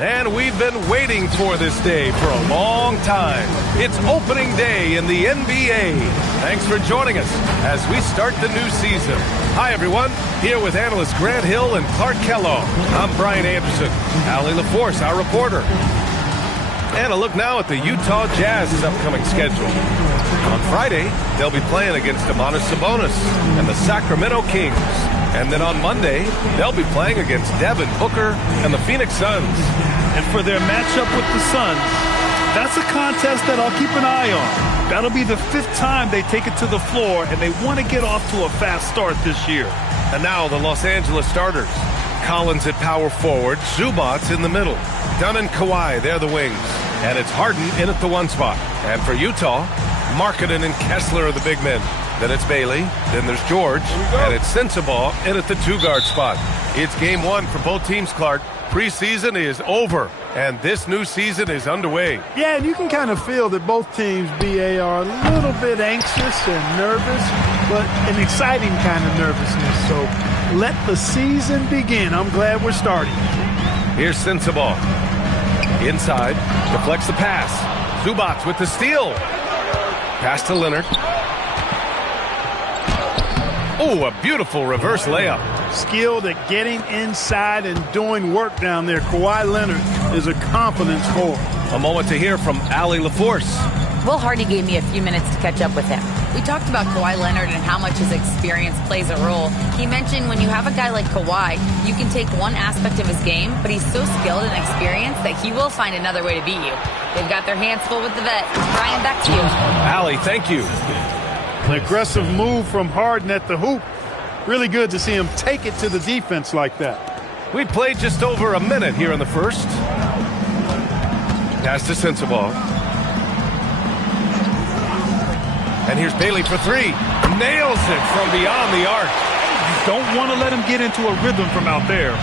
And we've been waiting for this day for a long time. It's opening day in the NBA. Thanks for joining us as we start the new season. Hi, everyone. Here with analysts Grant Hill and Clark Kellogg. I'm Brian Anderson. Allie LaForce, our reporter. And a look now at the Utah Jazz's upcoming schedule. On Friday, they'll be playing against Domantas Sabonis and the Sacramento Kings. And then on Monday, they'll be playing against Devin Booker and the Phoenix Suns. And for their matchup with the Suns, that's a contest that I'll keep an eye on. That'll be the 5th time they take it to the floor, and they want to get off to a fast start this year. And now the Los Angeles starters. Collins at power forward, Zubac in the middle. Dunn and Kawhi, they're the wings. And it's Harden in at the 1 spot. And for Utah, Markkanen and Kessler are the big men. Then it's Bailey, then there's George, and it's Sensabaugh in at the 2-guard spot. It's game 1 for both teams, Clark. Preseason is over, and this new season is underway. Yeah, and you can kind of feel that both teams, BA, are a little bit anxious and nervous, but an exciting kind of nervousness. So let the season begin. I'm glad we're starting. Here's Sensabaugh. Inside, deflects the pass. Zubac with the steal. Pass to Leonard. Oh, a beautiful reverse layup. Skilled at getting inside and doing work down there. Kawhi Leonard is a confident scorer. A moment to hear from Allie LaForce. Will Hardy gave me a few minutes to catch up with him. We talked about Kawhi Leonard and how much his experience plays a role. He mentioned when you have a guy like Kawhi, you can take one aspect of his game, but he's so skilled and experienced that he will find another way to beat you. They've got their hands full with the vet. Brian, back to you. Allie, thank you. An aggressive move from Harden at the hoop. Really good to see him take it to the defense like that. We played just over a minute here in the first. Pass to Sensabaugh. And here's Bailey for 3. Nails it from beyond the arc. Don't want to let him get into a rhythm from out there.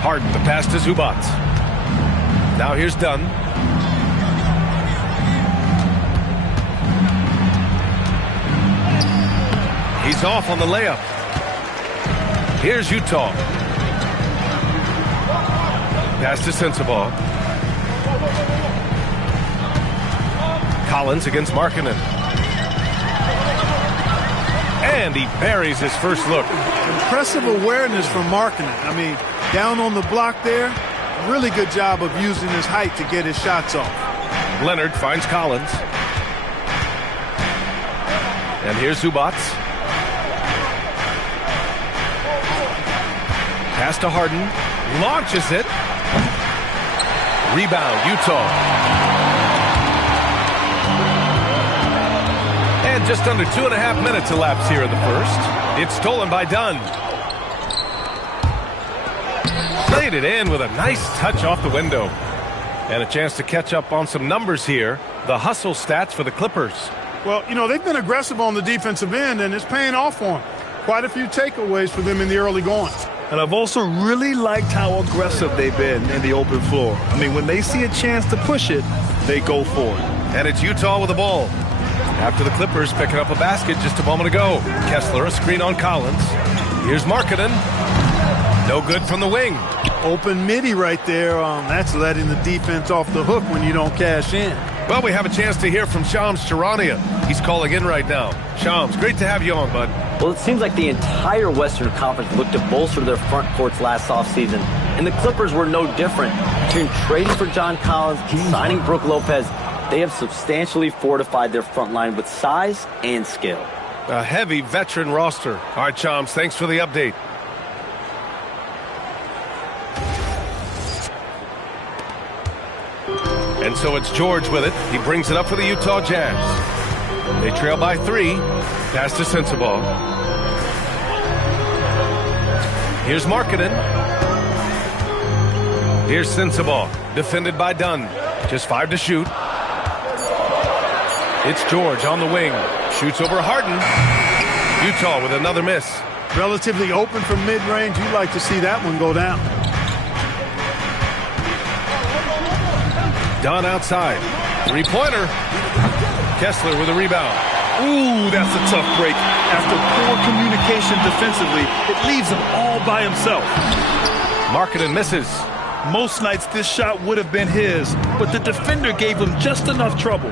Harden, the pass to Zubac. Now here's Dunn. He's off on the layup. Here's Utah. Pass to Sensabaugh. Collins against Markkanen. And he buries his first look. Impressive awareness from Markkanen. I mean, down on the block there, really good job of using his height to get his shots off. Leonard finds Collins. And here's Zubac. Pass to Harden. Launches it. Rebound, Utah. And just under 2.5 minutes elapsed here in the first. It's stolen by Dunn. Played it in with a nice touch off the window. And a chance to catch up on some numbers here. The hustle stats for the Clippers. Well, you know, they've been aggressive on the defensive end, and it's paying off for them. Quite a few takeaways for them in the early going. And I've also really liked how aggressive they've been in the open floor. I mean, when they see a chance to push it, they go for it. And it's Utah with the ball. After the Clippers picking up a basket just a moment ago. Kessler, a screen on Collins. Here's Markkanen. No good from the wing. Open midi right there. That's letting the defense off the hook when you don't cash in. Well, we have a chance to hear from Shams Charania. He's calling in right now. Shams, great to have you on, bud. Well, it seems like the entire Western Conference looked to bolster their front courts last offseason, and the Clippers were no different. Between trading for John Collins, signing Brook Lopez, they have substantially fortified their front line with size and skill. A heavy veteran roster. All right, Shams, thanks for the update. And so it's George with it. He brings it up for the Utah Jazz. They trail by 3. Pass to Sensabaugh. Here's Markkanen. Here's Sensabaugh. Defended by Dunn. Just 5 to shoot. It's George on the wing. Shoots over Harden. Utah with another miss. Relatively open from mid-range. You'd like to see that one go down. Dunn outside. 3-pointer. Kessler with a rebound. Ooh, that's a tough break. After poor communication defensively, it leaves him all by himself. Markkanen misses. Most nights this shot would have been his, but the defender gave him just enough trouble.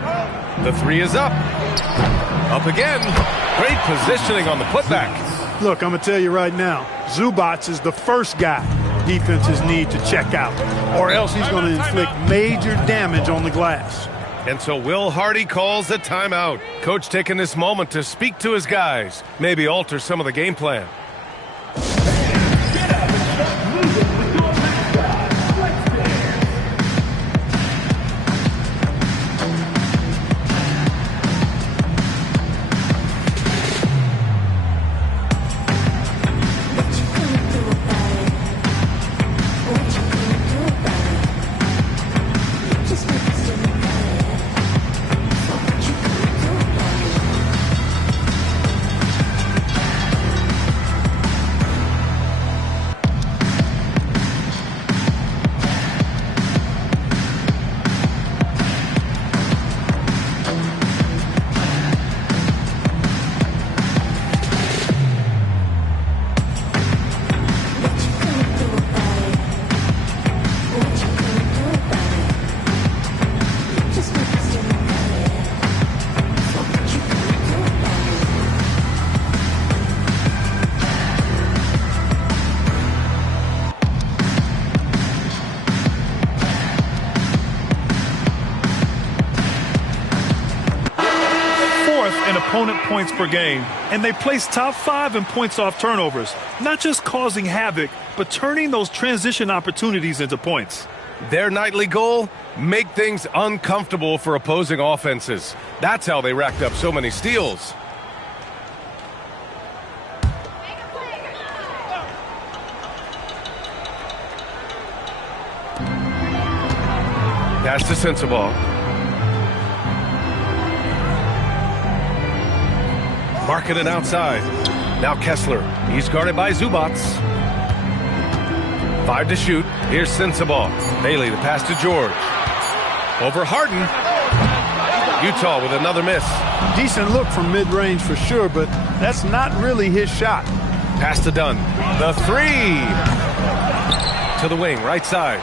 The three is up. Up again. Great positioning on the putback. Look, I'm going to tell you right now, Zubac is the first guy defenses need to check out, or else he's going to inflict major damage on the glass. And so Will Hardy calls the timeout. Coach taking this moment to speak to his guys, maybe alter some of the game plan. Opponent points per game, and they place top 5 in points off turnovers, not just causing havoc, but turning those transition opportunities into points. Their nightly goal? Make things uncomfortable for opposing offenses. That's how they racked up so many steals. Pass to Sensabaugh. Marking it outside. Now Kessler. He's guarded by Zubac. 5 to shoot. Here's Sensabaugh. Bailey, the pass to George. Over Harden. Utah with another miss. Decent look from mid-range for sure, but that's not really his shot. Pass to Dunn. The three. To the wing, right side.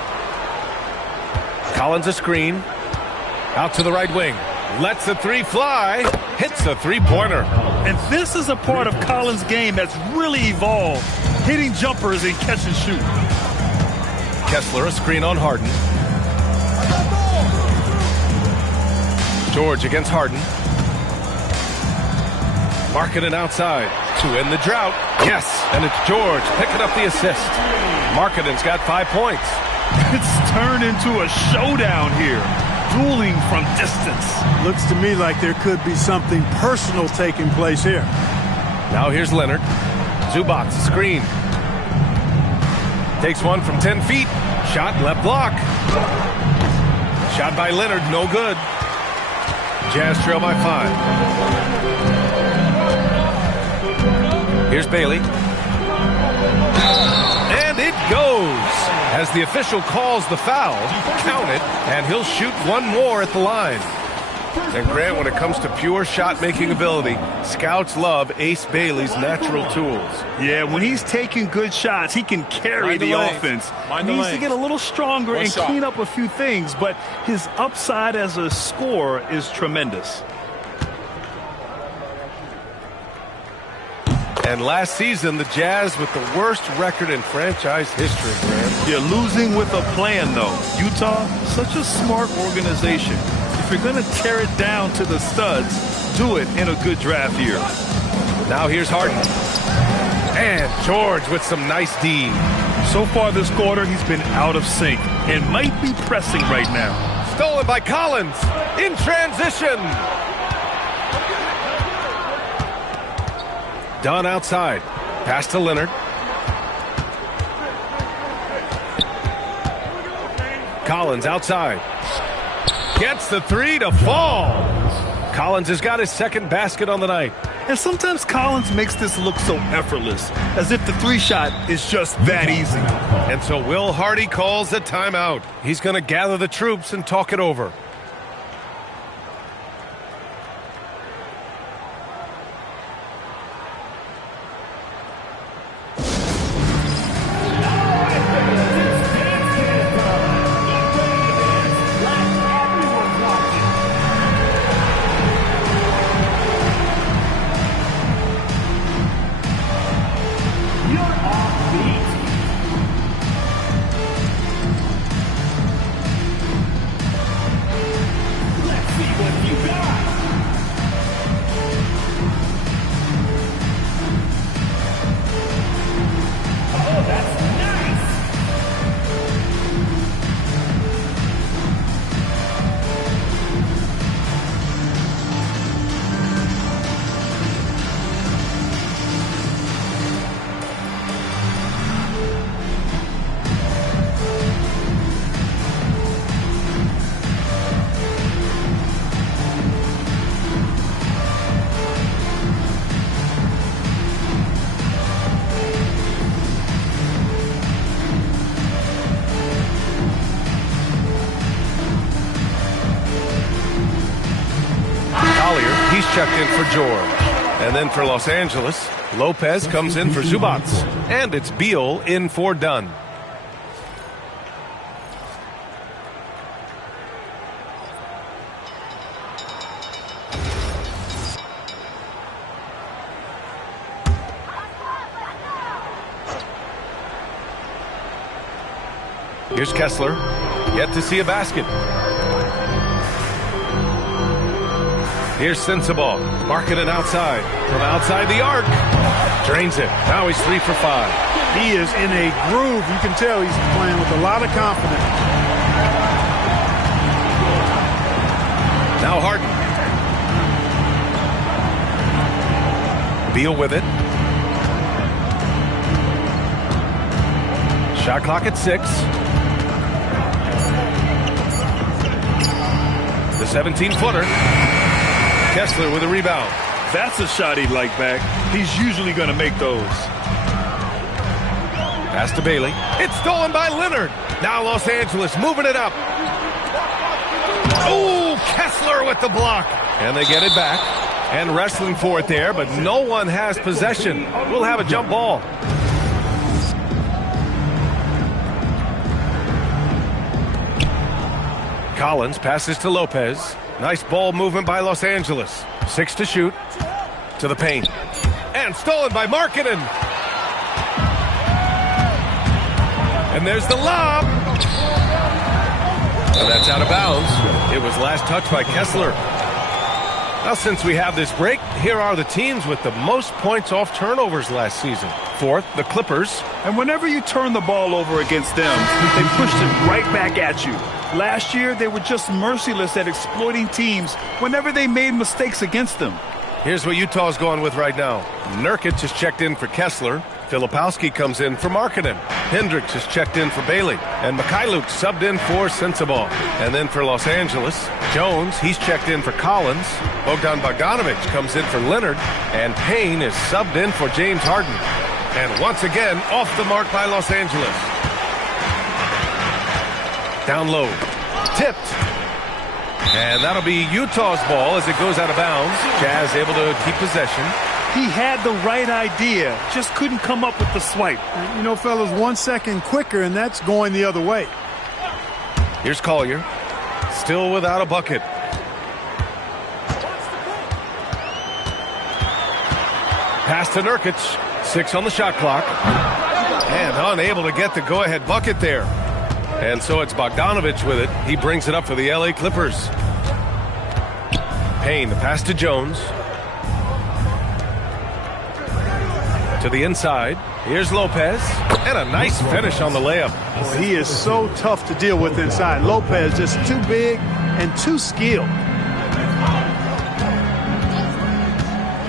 Collins a screen. Out to the right wing. Lets the three fly. Hits a three-pointer. And this is a part of Collins' game that's really evolved. Hitting jumpers and catch and shoot. Kessler a screen on Harden. George against Harden. Marking it outside. To end the drought. Yes, and it's George picking up the assist. Markkanen's got 5 points. It's turned into a showdown here. Dueling from distance. Looks to me like there could be something personal taking place here. Now here's Leonard. Zubac, screen. Takes one from 10 feet. Shot, left block. Shot by Leonard, no good. Jazz trail by 5. Here's Bailey. And it goes. As the official calls the foul, count it, and he'll shoot one more at the line. And Grant, when it comes to pure shot-making ability, scouts love Ace Bailey's natural tools. Yeah, when he's taking good shots, he can carry the offense. He needs to get a little stronger and clean up a few things, but his upside as a scorer is tremendous. And last season, the Jazz with the worst record in franchise history, Grant. You're losing with a plan, though. Utah, such a smart organization. If you're going to tear it down to the studs, do it in a good draft year. Now here's Harden. And George with some nice D. So far this quarter, he's been out of sync and might be pressing right now. Stolen by Collins. In transition. Dunn outside. Pass to Leonard. Collins outside. Gets the three to fall. Collins has got his second basket on the night. And sometimes Collins makes this look so effortless, as if the three shot is just that easy. And so Will Hardy calls the timeout. He's going to gather the troops and talk it over. checked in for George. And then for Los Angeles, Lopez comes in for Zubac. And it's Beal in for Dunn. Here's Kessler, yet to see a basket. Here's Sensabaugh, marking it outside. From outside the arc, drains it. Now he's 3 for 5. He is in a groove. You can tell he's playing with a lot of confidence. Now Harden. Beal with it. Shot clock at 6. The 17-footer. Kessler with a rebound. That's a shot he'd like back. He's usually going to make those. Pass to Bailey. It's stolen by Leonard. Now Los Angeles moving it up. Oh, Kessler with the block. And they get it back. And wrestling for it there, but no one has possession. We'll have a jump ball. Collins passes to Lopez. Nice ball movement by Los Angeles. 6 to shoot. To the paint. And stolen by Markkanen. And there's the lob. And that's out of bounds. It was last touched by Kessler. Now, since we have this break, here are the teams with the most points off turnovers last season. 4th, the Clippers. And whenever you turn the ball over against them, they pushed it right back at you. Last year, they were just merciless at exploiting teams whenever they made mistakes against them. Here's what Utah's going with right now. Nurkic is checked in for Kessler. Filipowski comes in for Markkanen. Hendricks is checked in for Bailey. And Mikhailuk subbed in for Sensabaugh. And then for Los Angeles, Jones, he's checked in for Collins. Bogdan Bogdanovic comes in for Leonard. And Payne is subbed in for James Harden. And once again, off the mark by Los Angeles. Down low. Tipped. And that'll be Utah's ball as it goes out of bounds. Jazz able to keep possession. He had the right idea, just couldn't come up with the swipe. You know, fellas, 1 second quicker, and that's going the other way. Here's Collier. Still without a bucket. Pass to Nurkic. 6 on the shot clock. And unable to get the go-ahead bucket there. And so it's Bogdanovic with it. He brings it up for the LA Clippers. Payne, the pass to Jones. To the inside. Here's Lopez. And a nice finish on the layup. Boy, he is so tough to deal with inside. Lopez just too big and too skilled.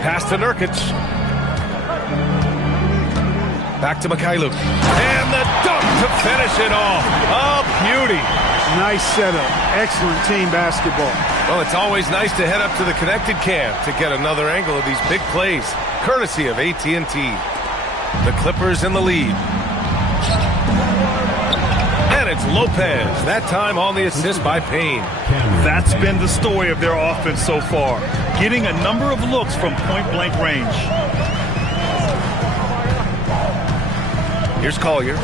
Pass to Nurkic. Back to Mikhailuk. And the dunk to finish it off. A beauty. Nice setup. Excellent team basketball. Well, it's always nice to head up to the connected cam to get another angle of these big plays, courtesy of AT&T. The Clippers in the lead. And it's Lopez, that time on the assist by Payne. That's been the story of their offense so far, getting a number of looks from point-blank range. Here's Collier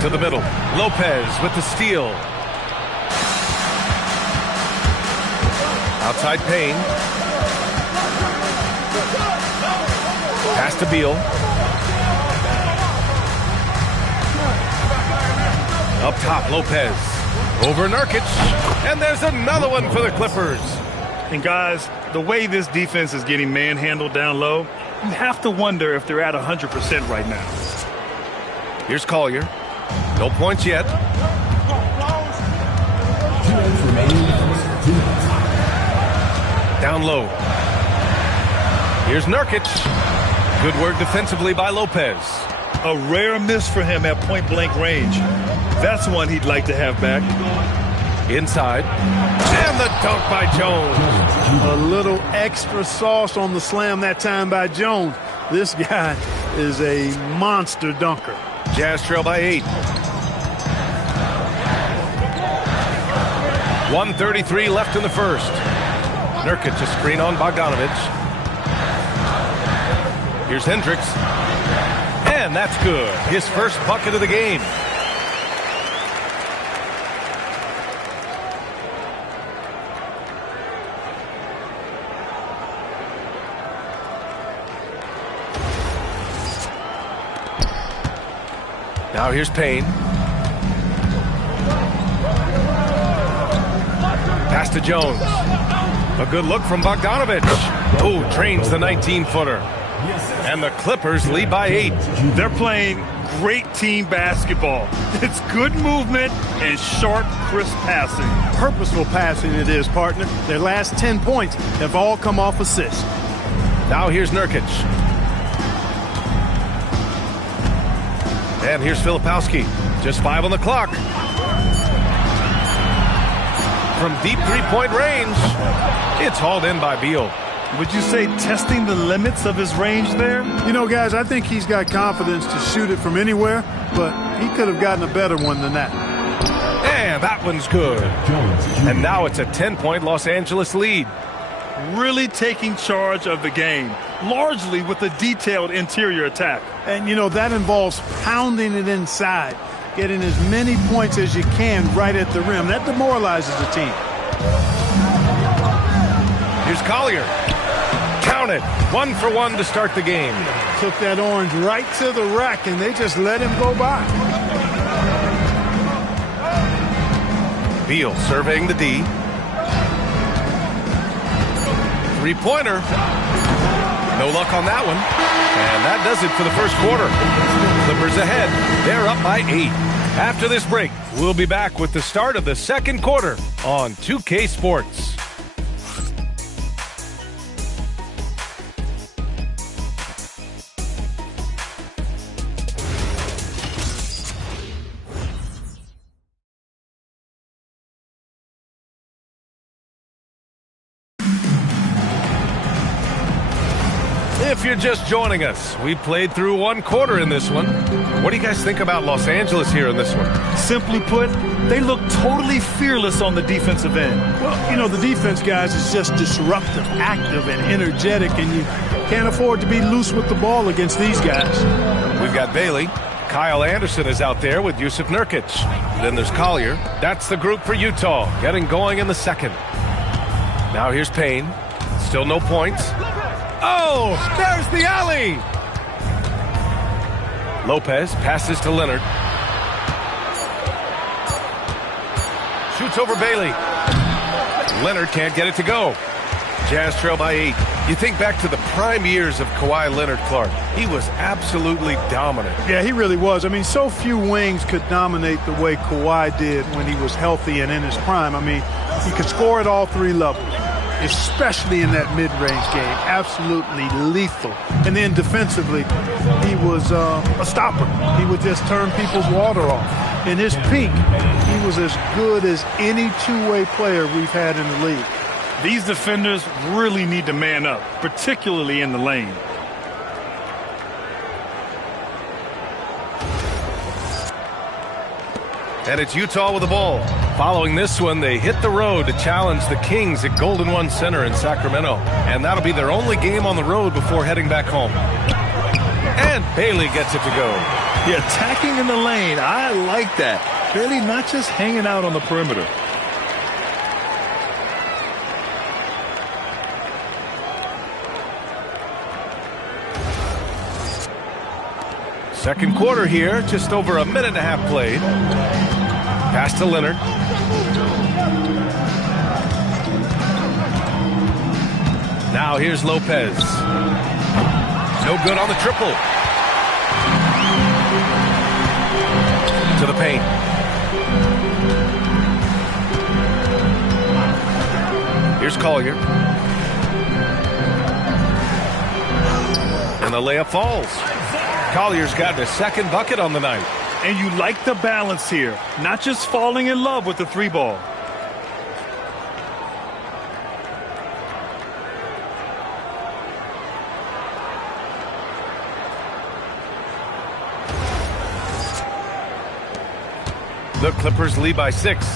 to the middle. Lopez with the steal. Outside Payne. Pass to Beal. Up top, Lopez. Over Nurkic. And there's another one for the Clippers. And guys, the way this defense is getting manhandled down low, you have to wonder if they're at 100% right now. Here's Collier. No points yet. Down low. Here's Nurkic. Good work defensively by Lopez. A rare miss for him at point-blank range. That's one he'd like to have back. Inside. And the dunk by Jones. A little extra sauce on the slam that time by Jones. This guy is a monster dunker. Jazz trail by 8. 1:33 left in the first. Nurkic a screen on Bogdanovic. Here's Hendricks. And that's good. His first bucket of the game. Now here's Payne. Pass to Jones. A good look from Bogdanovic. Oh, drains the 19-footer. And the Clippers lead by 8. They're playing great team basketball. It's good movement and sharp, crisp passing. Purposeful passing it is, partner. Their last 10 points have all come off assists. Now here's Nurkic. And here's Filipowski. Just 5 on the clock. From deep three-point range, it's hauled in by Beal. Would you say testing the limits of his range there? You know, guys, I think he's got confidence to shoot it from anywhere, but he could have gotten a better one than that. And that one's good. And now it's a 10-point Los Angeles lead. Really taking charge of the game, largely with a detailed interior attack. And, you know, that involves pounding it inside, getting as many points as you can right at the rim. That demoralizes the team. Here's Collier. Count it. 1 for 1 to start the game. Took that orange right to the rack, and they just let him go by. Beal surveying the D. Three-pointer. No luck on that one. And that does it for the first quarter. Clippers ahead. They're up by 8. After this break, we'll be back with the start of the second quarter on 2K Sports. If you're just joining us, we played through 1 quarter in this one. What do you guys think about Los Angeles here in this one? Simply put, they look totally fearless on the defensive end. Well, you know, the defense, guys, is just disruptive, active, and energetic, and you can't afford to be loose with the ball against these guys. We've got Bailey. Kyle Anderson is out there with Jusuf Nurkic. Then there's Collier. That's the group for Utah, getting going in the second. Now here's Payne. Still no points. Oh, there's the alley! Lopez passes to Leonard. Shoots over Bailey. Leonard can't get it to go. Jazz trail by 8. You think back to the prime years of Kawhi Leonard, Clark. He was absolutely dominant. Yeah, he really was. I mean, so few wings could dominate the way Kawhi did when he was healthy and in his prime. I mean, he could score at all 3 levels, especially in that mid-range game. Absolutely lethal. And then defensively, he was a stopper. He would just turn people's water off. In his peak, he was as good as any two-way player we've had in the league. These defenders really need to man up, particularly in the lane. And it's Utah with the ball. Following this one, they hit the road to challenge the Kings at Golden One Center in Sacramento. And that'll be their only game on the road before heading back home. And Bailey gets it to go. Yeah, attacking in the lane. I like that. Bailey not just hanging out on the perimeter. Second quarter here, just over a minute and a half played. Pass to Leonard. Now here's Lopez. No good on the triple. To the paint. Here's Collier. And the layup falls. Collier's gotten a second bucket on the night. And you like the balance here, not just falling in love with the 3-ball. The Clippers lead by 6.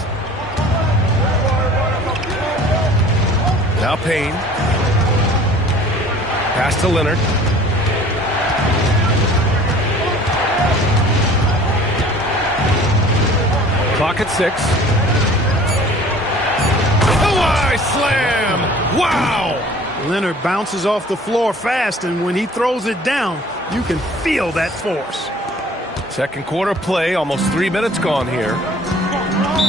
Now Payne. Pass to Leonard. Clock at 6. Kawhi slam! Wow! Leonard bounces off the floor fast, and when he throws it down, you can feel that force. Second quarter play, almost 3 minutes gone here.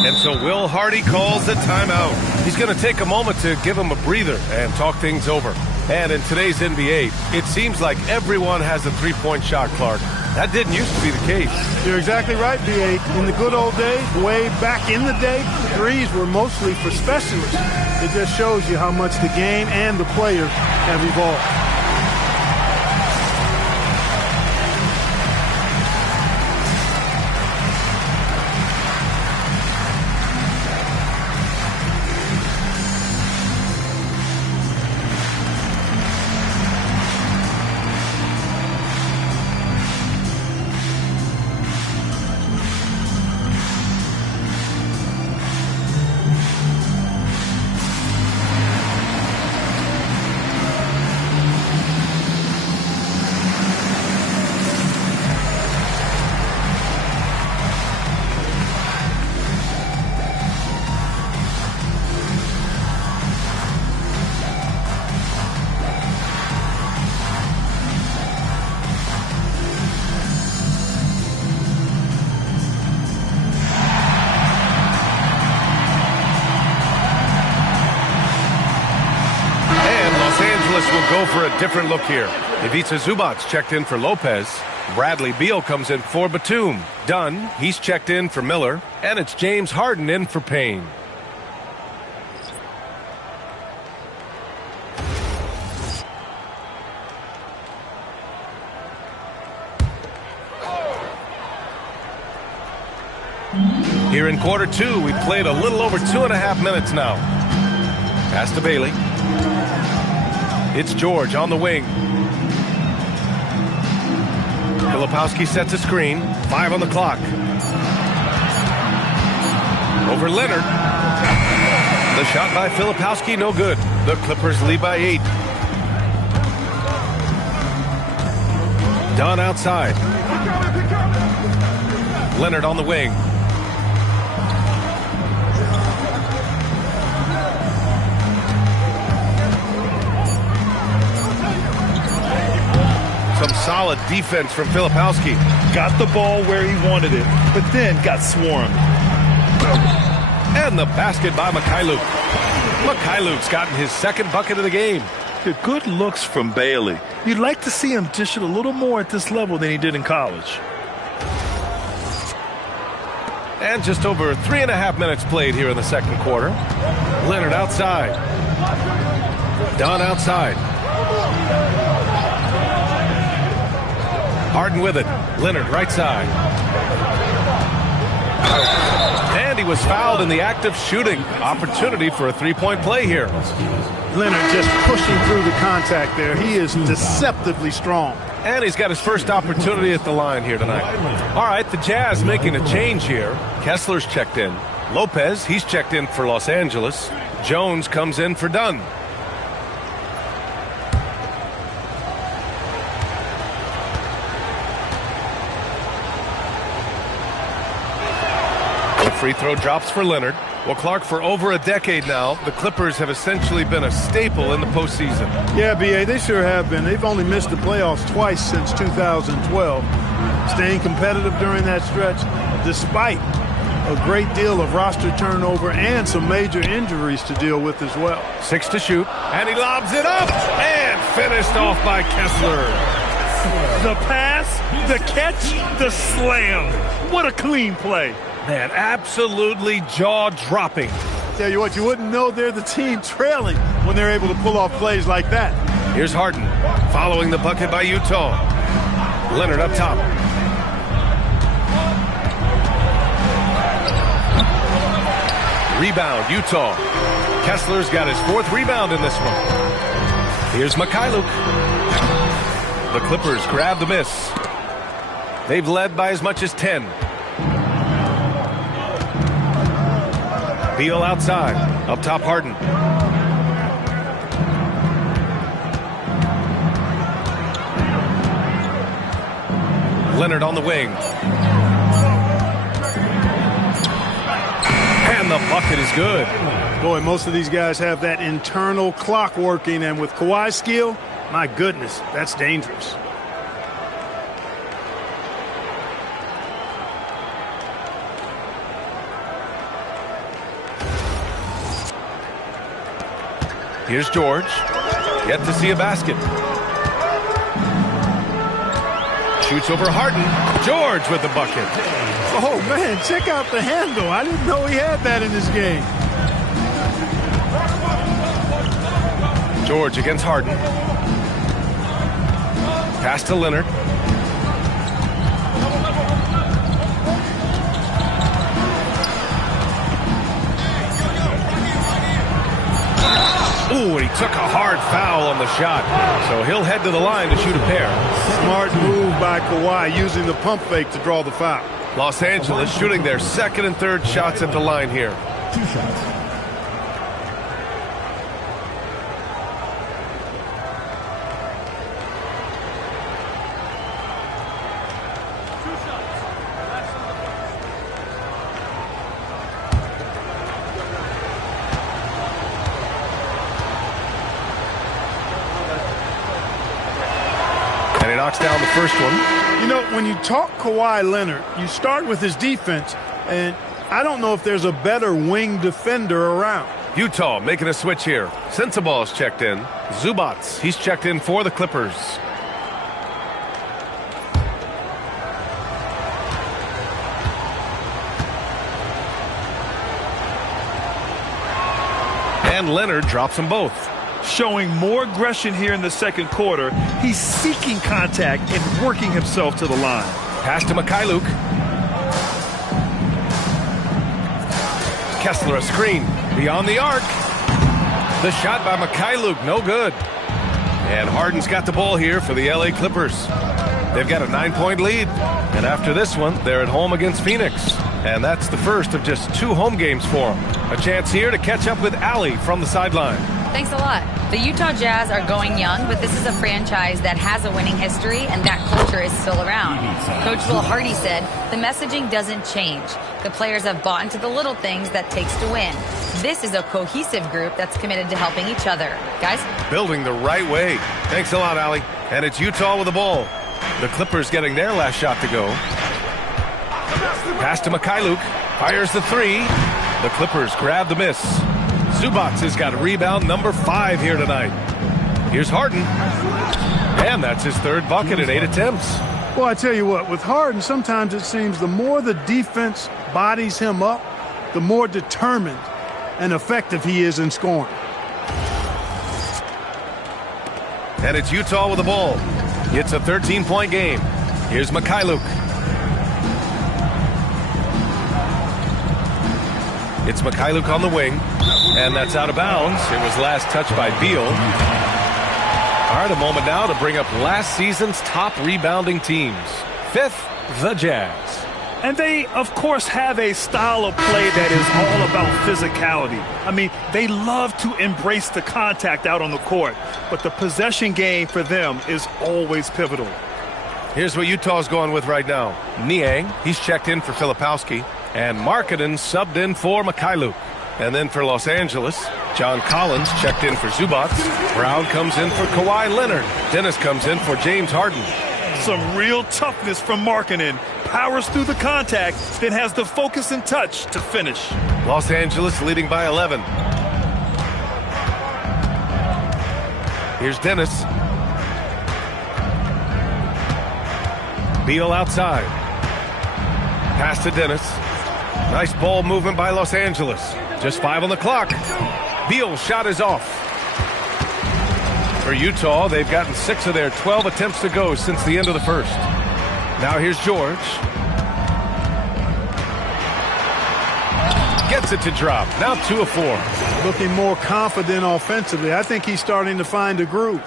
And so Will Hardy calls a timeout. He's going to take a moment to give him a breather and talk things over. And in today's NBA, it seems like everyone has a three-point shot, Clark. That didn't used to be the case. You're exactly right, B.A. In the good old days, way back in the day, threes were mostly for specialists. It just shows you how much the game and the players have evolved. Will go for a different look here. Ivica Zubac checked in for Lopez. Bradley Beal comes in for Batum. Dunn, he's checked in for Miller. And it's James Harden in for Payne. Here in quarter 2, we've played a little over 2.5 minutes now. Pass to Bailey. It's George on the wing. Filipowski sets a screen. 5 on the clock. Over Leonard. The shot by Filipowski, no good. The Clippers lead by 8. Dunn outside. Leonard on the wing. Some solid defense from Filipowski. Got the ball where he wanted it, but then got swarmed. And the basket by Mikhailuk. Mikhailuk's gotten his second bucket of the game. Good looks from Bailey. You'd like to see him dish it a little more at this level than he did in college. And just over 3.5 minutes played here in the second quarter. Leonard outside. Dunn outside. Harden with it. Leonard right side. And he was fouled in the act of shooting. Opportunity for a three-point play here. Leonard just pushing through the contact there. He is deceptively strong. And he's got his first opportunity at the line here tonight. All right, the Jazz making a change here. Kessler's checked in. Lopez, he's checked in for Los Angeles. Jones comes in for Dunn. Free throw drops for Leonard. Well, Clark, for over a decade now, the Clippers have essentially been a staple in the postseason. Yeah, B.A., they sure have been. They've only missed the playoffs twice since 2012. Staying competitive during that stretch, despite a great deal of roster turnover and some major injuries to deal with as well. 6 to shoot, and he lobs it up, and finished off by Kessler. The pass, the catch, the slam. What a clean play. Man, absolutely jaw-dropping. Tell you what, you wouldn't know they're the team trailing when they're able to pull off plays like that. Here's Harden, following the bucket by Utah. Leonard up top. Rebound, Utah. Kessler's got his 4th rebound in this one. Here's Mikhailuk. The Clippers grab the miss. They've led by as much as 10. Beal outside. Up top, Harden. Leonard on the wing. And the bucket is good. Boy, most of these guys have that internal clock working, and with Kawhi's skill, my goodness, that's dangerous. Here's George. Yet to see a basket. Shoots over Harden. George with the bucket. Oh, man, check out the handle. I didn't know he had that in his game. George against Harden. Pass to Leonard. Ooh, and he took a hard foul on the shot. So he'll head to the line to shoot a pair. Smart move by Kawhi, using the pump fake to draw the foul. Los Angeles shooting their second and third shots at the line here. 2 shots. And he knocks down the first one. You know, when you talk Kawhi Leonard, you start with his defense, and I don't know if there's a better wing defender around. Utah making a switch here. Sensabaugh's checked in. Zubac, he's checked in for the Clippers. And Leonard drops them both. Showing more aggression here in the second quarter. He's seeking contact and working himself to the line. Pass to Mikhailuk. Kessler a screen. Beyond the arc. The shot by Mikhailuk, no good. And Harden's got the ball here for the LA Clippers. They've got a 9-point lead. And after this one, they're at home against Phoenix. And that's the first of just 2 home games for them. A chance here to catch up with Allie from the sideline. Thanks a lot. The Utah Jazz are going young, but this is a franchise that has a winning history, and that culture is still around. Coach Will Hardy said, the messaging doesn't change. The players have bought into the little things that takes to win. This is a cohesive group that's committed to helping each other. Guys? Building the right way. Thanks a lot, Allie. And it's Utah with the ball. The Clippers getting their last shot to go. Pass to Mikhailuk. Fires the 3. The Clippers grab the miss. Zubac has got rebound number 5 here tonight. Here's Harden. And that's his third bucket in 8 attempts. Well, I tell you what, with Harden, sometimes it seems the more the defense bodies him up, the more determined and effective he is in scoring. And it's Utah with the ball. It's a 13-point game. Here's Mikhailuk. It's Mikhailuk on the wing, and that's out of bounds. It was last touched by Beal. All right, a moment now to bring up last season's top rebounding teams. 5th, the Jazz. And they, of course, have a style of play that is all about physicality. I mean, they love to embrace the contact out on the court, but the possession game for them is always pivotal. Here's what Utah's going with right now. Niang, he's checked in for Filipowski. And Markkanen subbed in for Mikhailuk. And then for Los Angeles, John Collins checked in for Zubac. Brown comes in for Kawhi Leonard. Dennis comes in for James Harden. Some real toughness from Markkanen. Powers through the contact, then has the focus and touch to finish. Los Angeles leading by 11. Here's Dennis. Beal outside. Pass to Dennis. Nice ball movement by Los Angeles. Just 5 on the clock. Beal's shot is off. For Utah, they've gotten 6 of their 12 attempts to go since the end of the first. Now here's George. Gets it to drop. Now 2 of 4. Looking more confident offensively. I think he's starting to find a groove.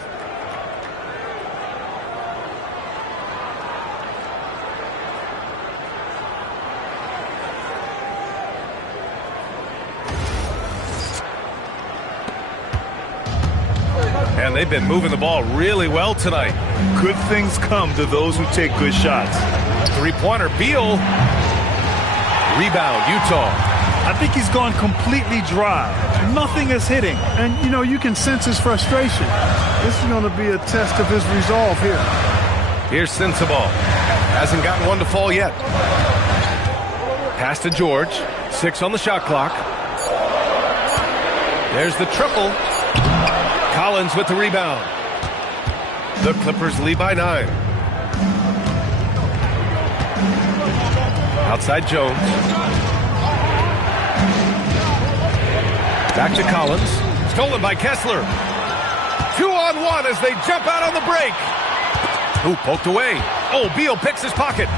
And they've been moving the ball really well tonight. Good things come to those who take good shots. Three-pointer, Beal. Rebound, Utah. I think he's gone completely dry. Nothing is hitting. And, you know, you can sense his frustration. This is going to be a test of his resolve here. Here's Sensabaugh. Hasn't gotten one to fall yet. Pass to George. 6 on the shot clock. There's the triple. Collins with the rebound. The Clippers lead by 9. Outside Jones. Back to Collins. Stolen by Kessler. 2-on-1 as they jump out on the break. Ooh, poked away. Oh, Beal picks his pocket.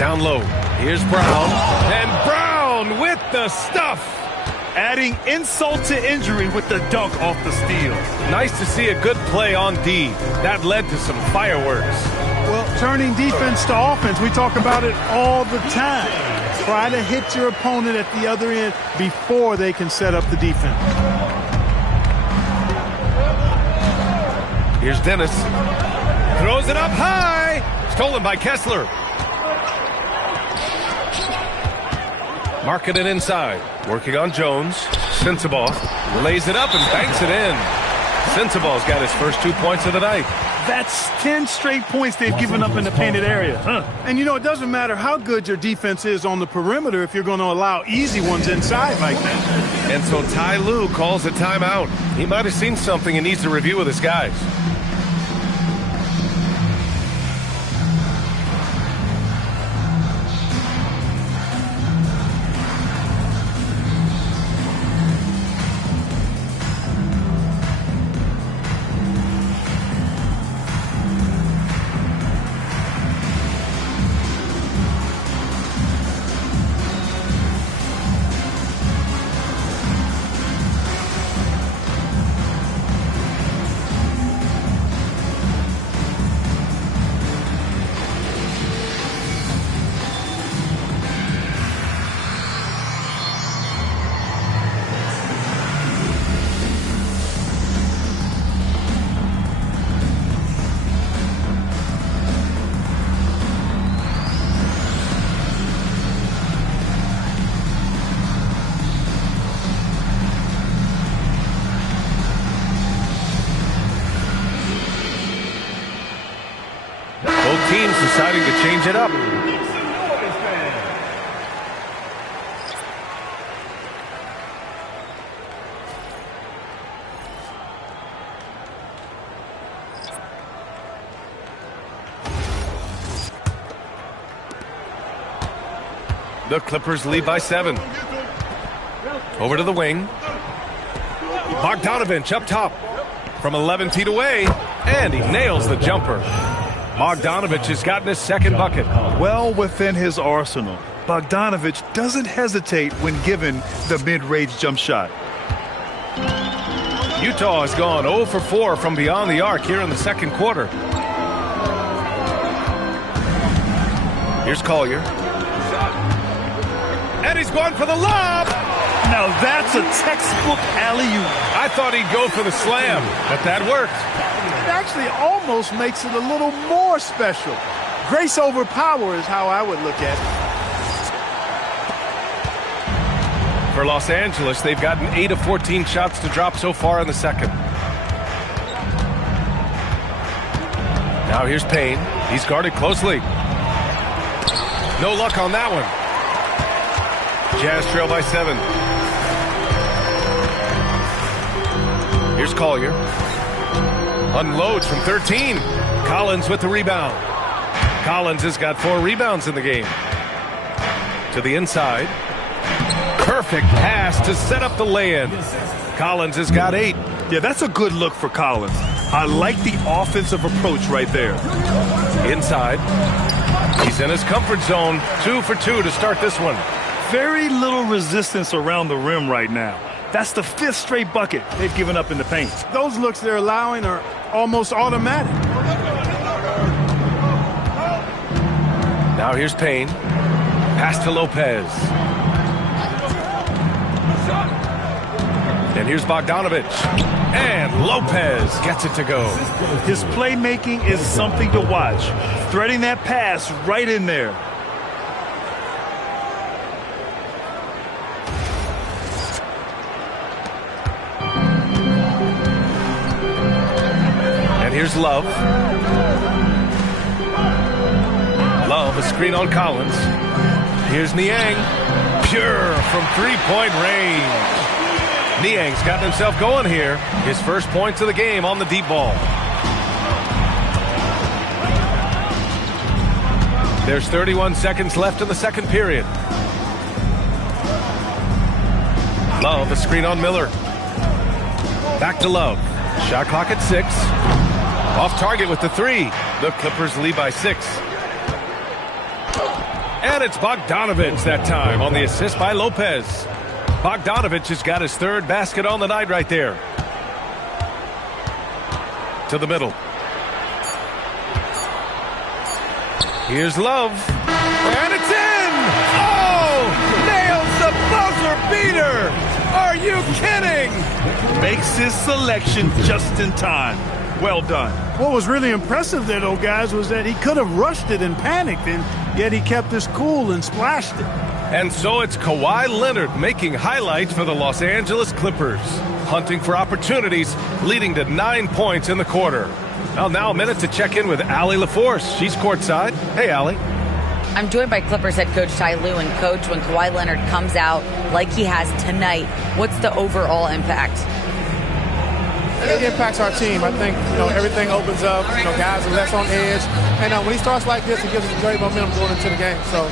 Down low. Here's Brown. And Brown with the stuff. Adding insult to injury with the dunk off the steal. Nice to see a good play on D. That led to some fireworks. Well, turning defense to offense, we talk about it all the time. Try to hit your opponent at the other end before they can set up the defense. Here's Dennis. Throws it up high. Stolen by Kessler. Marking it inside. Working on Jones. Sensabaugh lays it up and banks it in. Sensabaugh's got his first 2 points of the night. That's 10 straight points they've given up in the painted area. And, you know, it doesn't matter how good your defense is on the perimeter if you're going to allow easy ones inside like that. And so Ty Lue calls a timeout. He might have seen something and needs to review with his guys. Teams deciding to change it up. The Clippers lead by 7. Over to the wing. Bogdanovich up top from 11 feet away, and he nails the jumper. Bogdanovich has gotten his second bucket. Well within his arsenal. Bogdanovich doesn't hesitate when given the mid-range jump shot. Utah has gone 0 for 4 from beyond the arc here in the second quarter. Here's Collier. And he's going for the lob. Now that's a textbook alley-oop. I thought he'd go for the slam, but that worked. It actually almost makes it a little more special. Grace over power is how I would look at it. For Los Angeles, they've gotten 8 of 14 shots to drop so far in the second. Now here's Payne. He's guarded closely. No luck on that one. Jazz trail by 7. Here's Collier. Unloads from 13. Collins with the rebound. Collins has got 4 rebounds in the game. To the inside. Perfect pass to set up the lay-in. Collins has got 8. Yeah, that's a good look for Collins. I like the offensive approach right there. Inside. He's in his comfort zone. 2 for 2 to start this one. Very little resistance around the rim right now. That's the 5th straight bucket they've given up in the paint. Those looks they're allowing are almost automatic. Now here's Payne. Pass to Lopez. And here's Bogdanovich. And Lopez gets it to go. His playmaking is something to watch. Threading that pass right in there. And here's Love. Love, a screen on Collins. Here's Niang. Pure from three-point range. Niang's gotten himself going here. His first points of the game on the deep ball. There's 31 seconds left in the second period. Love, a screen on Miller. Back to Love. Shot clock at 6. Off target with the 3. The Clippers lead by 6. And it's Bogdanovich that time on the assist by Lopez. Bogdanovich has got his third basket on the night right there. To the middle. Here's Love. And it's in! Oh! Nails the buzzer beater! Are you kidding? Makes his selection just in time. Well done. What was really impressive there, though, guys, was that he could have rushed it and panicked, and yet he kept his cool and splashed it. And so it's Kawhi Leonard making highlights for the Los Angeles Clippers. Hunting for opportunities, leading to 9 points in the quarter. Well, now a minute to check in with Allie LaForce. She's courtside. Hey, Allie. I'm joined by Clippers head coach Ty Lue. And coach, when Kawhi Leonard comes out like he has tonight, what's the overall impact? It impacts our team. I think, everything opens up. Guys are less on edge. And when he starts like this, it gives us great momentum going into the game. So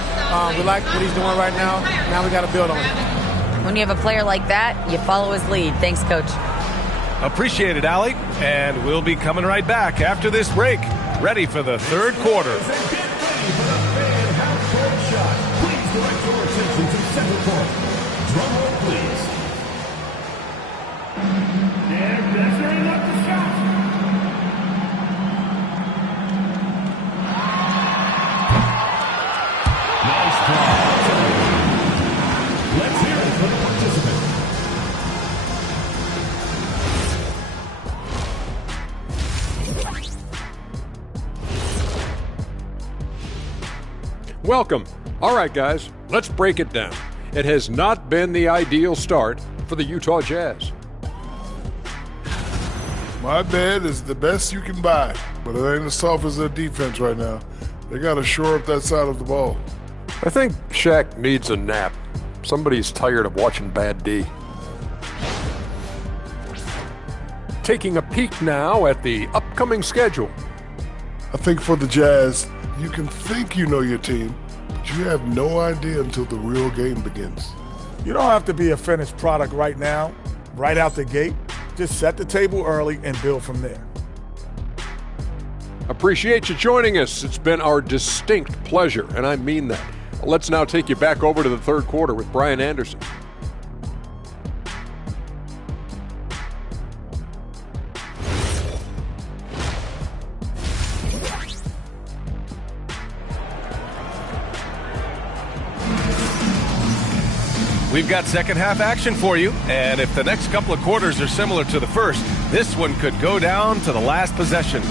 we like what he's doing right now. Now we got to build on it. When you have a player like that, you follow his lead. Thanks, coach. Appreciate it, Allie. And we'll be coming right back after this break. Ready for the third quarter. Welcome. All right, guys, let's break it down. It has not been the ideal start for the Utah Jazz. My bed is the best you can buy, but it ain't as soft as their defense right now. They got to shore up that side of the ball. I think Shaq needs a nap. Somebody's tired of watching Bad D. Taking a peek now at the upcoming schedule. I think for the Jazz, you can think you know your team, but you have no idea until the real game begins. You don't have to be a finished product right now, right out the gate. Just set the table early and build from there. Appreciate you joining us. It's been our distinct pleasure, and I mean that. Let's now take you back over to the third quarter with Brian Anderson. We've got second half action for you, and if the next couple of quarters are similar to the first, this one could go down to the last possession.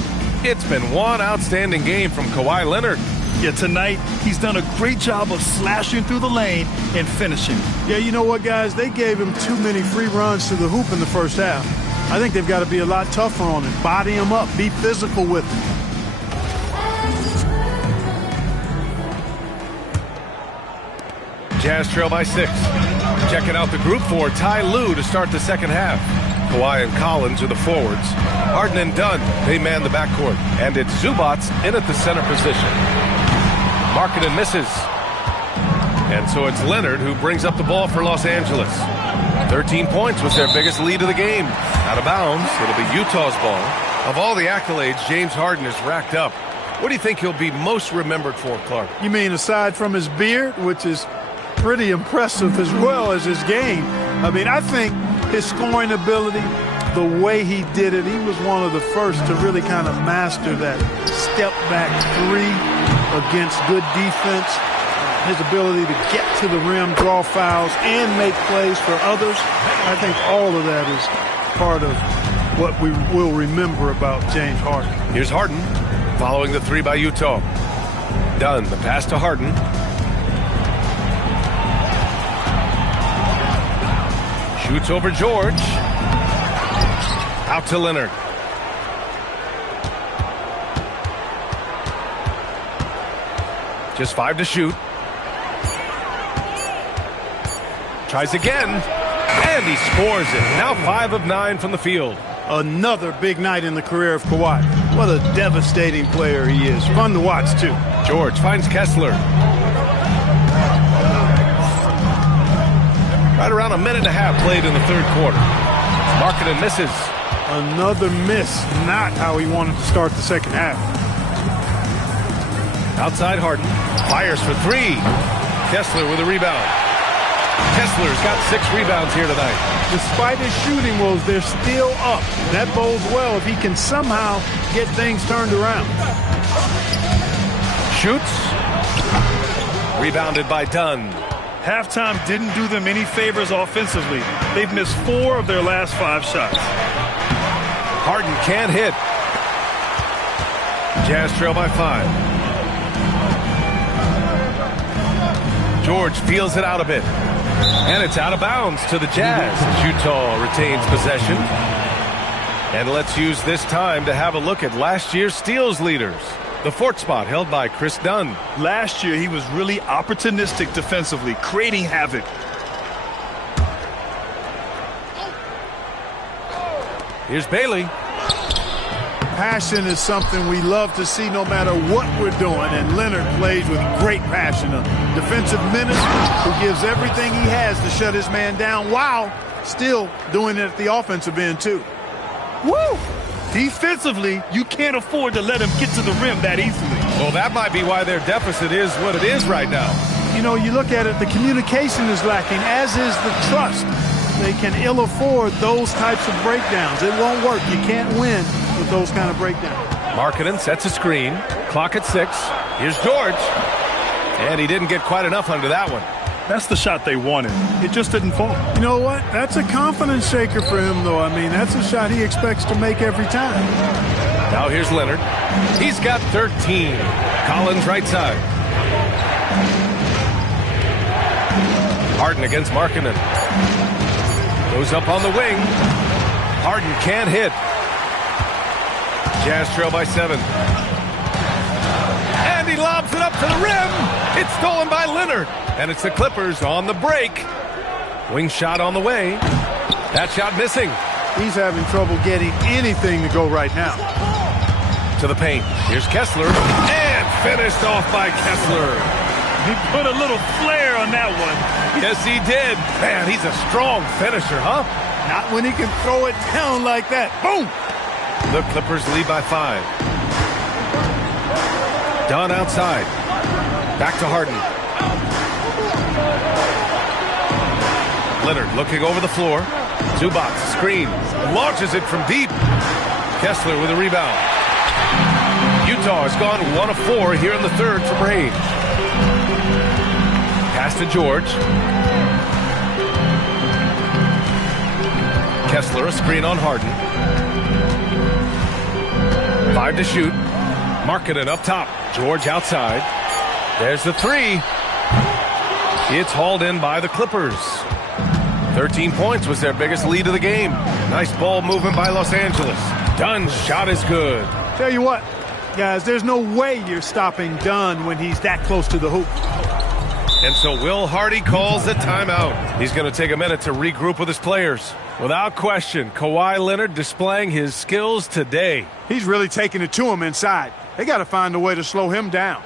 It's been one outstanding game from Kawhi Leonard. Yeah, tonight he's done a great job of slashing through the lane and finishing. Yeah, you know what, guys? They gave him too many free runs to the hoop in the first half. I think they've got to be a lot tougher on him. Body him up. Be physical with him. Jazz trail by 6. Checking out the group for Ty Lue to start the second half. Kawhi and Collins are the forwards. Harden and Dunn, they man the backcourt. And it's Zubats in at the center position. Markkanen misses. And so it's Leonard who brings up the ball for Los Angeles. 13 points was their biggest lead of the game. Out of bounds, it'll be Utah's ball. Of all the accolades James Harden has racked up, what do you think he'll be most remembered for, Clark? You mean aside from his beard, which is pretty impressive, as well as his game? I mean, I think his scoring ability, the way he did it, he was one of the first to really kind of master that step-back three against good defense. his ability to get to the rim, draw fouls, and make plays for others. I think all of that is part of what we will remember about James Harden. Here's Harden following the three by Utah. Dunn, the pass to Harden. Shoots over George. Out to Leonard. Just 5 to shoot. Tries again. And he scores it. Now 5 of 9 from the field. Another big night in the career of Kawhi. What a devastating player he is. Fun to watch, too. George finds Kessler. Right around a minute and a half played in the third quarter. Markkanen misses. Another miss. Not how he wanted to start the second half. Outside Harden. Fires for 3. Kessler with a rebound. Kessler's got 6 rebounds here tonight. Despite his shooting woes, they're still up. That bodes well if he can somehow get things turned around. Shoots. Rebounded by Dunn. Halftime didn't do them any favors offensively. They've missed 4 of their last 5 shots. Harden can't hit. Jazz trail by 5. George feels it out a bit. And it's out of bounds to the Jazz as Utah retains possession. And let's use this time to have a look at last year's steals leaders. The 4th spot held by Chris Dunn. Last year, he was really opportunistic defensively, creating havoc. Here's Bailey. Passion is something we love to see no matter what we're doing, and Leonard plays with great passion. A defensive menace who gives everything he has to shut his man down while still doing it at the offensive end, too. Woo! Defensively, you can't afford to let him get to the rim that easily. Well, that might be why their deficit is what it is right now. You know, you look at it, the communication is lacking, as is the trust. They can ill afford those types of breakdowns. It won't work. You can't win with those kind of breakdowns. Markkanen sets a screen. Clock at 6. Here's George. And he didn't get quite enough under that one. That's the shot they wanted. It just didn't fall. You know what? That's a confidence shaker for him, though. I mean, that's a shot he expects to make every time. Now here's Leonard. He's got 13. Collins right side. Harden against Markkanen. Goes up on the wing. Harden can't hit. Jazz trail by 7. And he lobs it up to the rim. It's stolen by Leonard. And it's the Clippers on the break. Wing shot on the way. That shot missing. He's having trouble getting anything to go right now. To the paint. Here's Kessler. And finished off by Kessler. He put a little flair on that one. Yes, he did. Man, he's a strong finisher, huh? Not when he can throw it down like that. Boom! The Clippers lead by 5. Dunn outside. Back to Harden. Leonard looking over the floor. Zubac screen. Launches it from deep. Kessler with a rebound. Utah has gone 1 of 4 here in the third from range. Pass to George. Kessler, a screen on Harden. 5 to shoot. Markkanen up top. George outside. There's the 3. It's hauled in by the Clippers. 13 points was their biggest lead of the game. Nice ball movement by Los Angeles. Dunn's shot is good. Tell you what, guys, there's no way you're stopping Dunn when he's that close to the hoop. And so Will Hardy calls the timeout. He's going to take a minute to regroup with his players. Without question, Kawhi Leonard displaying his skills today. He's really taking it to him inside. They got to find a way to slow him down.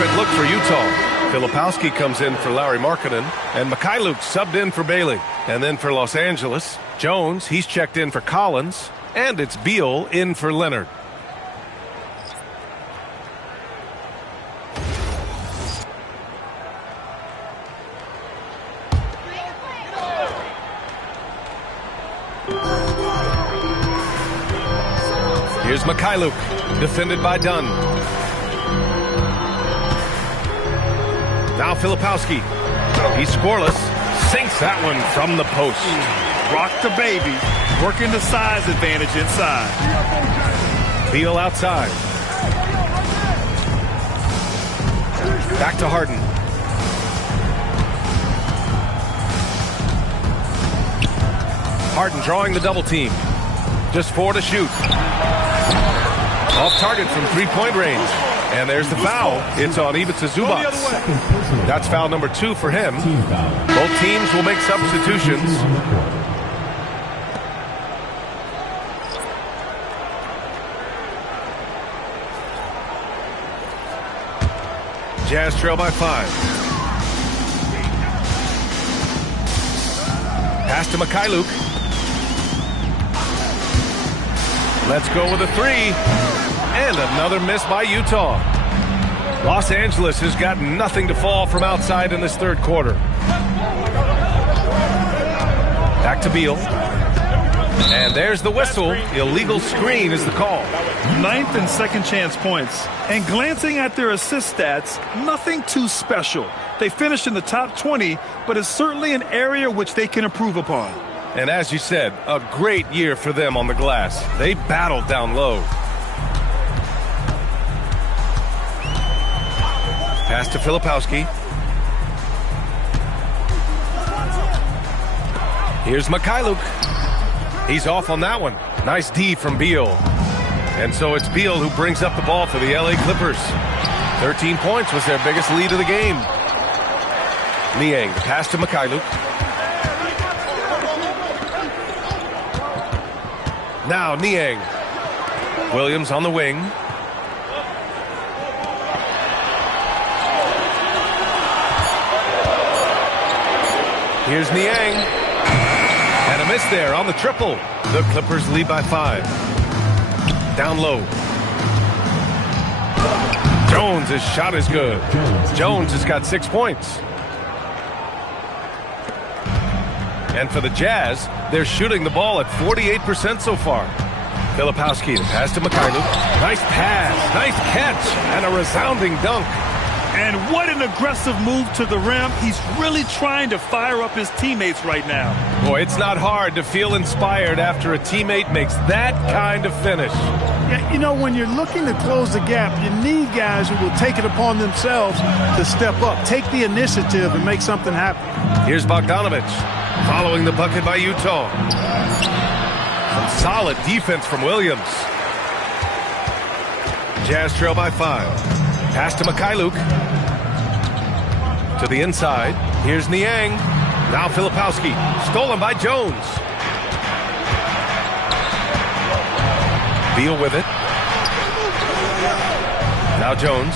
different look for Utah. Filipowski comes in for Larry Markkinen, and Mikhailuk subbed in for Bailey. And then for Los Angeles, Jones, he's checked in for Collins, and it's Beal in for Leonard. Here's Mikhailuk, defended by Dunn. Now Filipowski. He's scoreless. Sinks that one from the post. Rock the baby. Working the size advantage inside. Beal outside. Back to Harden. Harden drawing the double team. Just 4 to shoot. Off target from three-point range. And there's the foul. It's on Ivica Zubac. That's foul number 2 for him. Both teams will make substitutions. Jazz trail by 5. Pass to Mikhailuk. Let's go with a 3. And another miss by Utah. Los Angeles has got nothing to fall from outside in this third quarter. Back to Beal. And there's the whistle. Illegal screen is the call. 9th and second chance points. And glancing at their assist stats, nothing too special. They finished in the top 20, but it's certainly an area which they can improve upon. And as you said, a great year for them on the glass. They battled down low. Pass to Filipowski. Here's Mikhailuk. He's off on that one. Nice D from Beal. And so it's Beal who brings up the ball for the LA Clippers. 13 points was their biggest lead of the game. Niang, the pass to Mikhailuk. Now Niang. Williams on the wing. Here's Niang. And a miss there on the triple. The Clippers lead by 5. Down low. Jones' shot is good. Jones has got 6 points. And for the Jazz, they're shooting the ball at 48% so far. Filipowski, the pass to Mikhailuk. Nice pass, nice catch, and a resounding dunk. And what an aggressive move to the rim. He's really trying to fire up his teammates right now. Boy, it's not hard to feel inspired after a teammate makes that kind of finish. Yeah, you know, when you're looking to close the gap, you need guys who will take it upon themselves to step up, take the initiative, and make something happen. Here's Bogdanovic following the bucket by Utah. Some solid defense from Williams. Jazz trail by 5. Pass to Mikhailuk. To the inside. Here's Niang. Now Filipowski. Stolen by Jones. Beal with it. Now Jones.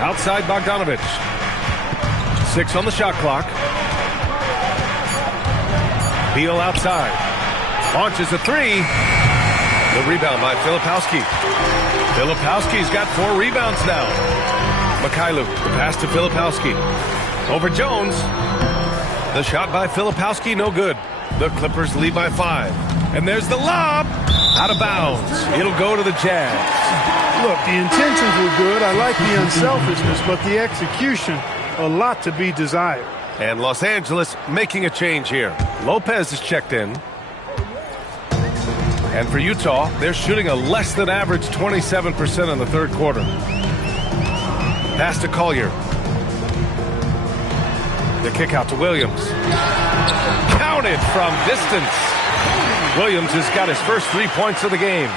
Outside Bogdanovic. 6 on the shot clock. Beal outside. Launches a 3. The rebound by Filipowski. Filipowski's got 4 rebounds now. Mikhailuk, the pass to Filipowski. Over Jones. The shot by Filipowski, no good. The Clippers lead by 5. And there's the lob. Out of bounds. It'll go to the Jazz. Look, the intentions were good. I like the unselfishness, but the execution, a lot to be desired. And Los Angeles making a change here. Lopez is checked in. And for Utah, they're shooting a less than average 27% in the third quarter. Pass to Collier. The kick out to Williams. Counted from distance. Williams has got his first 3 points of the game.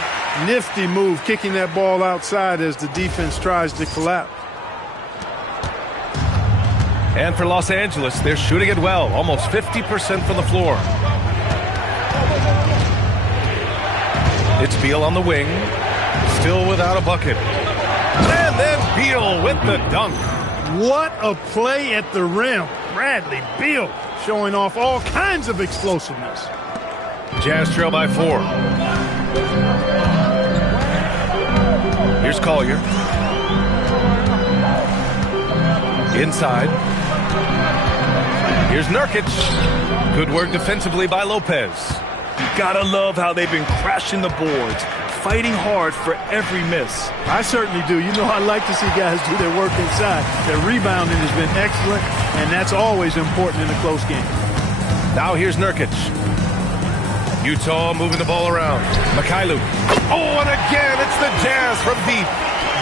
Nifty move, kicking that ball outside as the defense tries to collapse. And for Los Angeles, they're shooting it well, almost 50% from the floor. It's Beal on the wing. Still without a bucket. And then Beal with the dunk. What a play at the rim. Bradley Beal showing off all kinds of explosiveness. Jazz trail by 4. Here's Collier. Inside. Here's Nurkic. Good work defensively by Lopez. You gotta love how they've been crashing the boards, fighting hard for every miss. I certainly do. You know, I like to see guys do their work inside. Their rebounding has been excellent, and that's always important in a close game. Now here's Nurkic. Utah moving the ball around. Mikhailuk. Oh, and again, it's the Jazz from deep.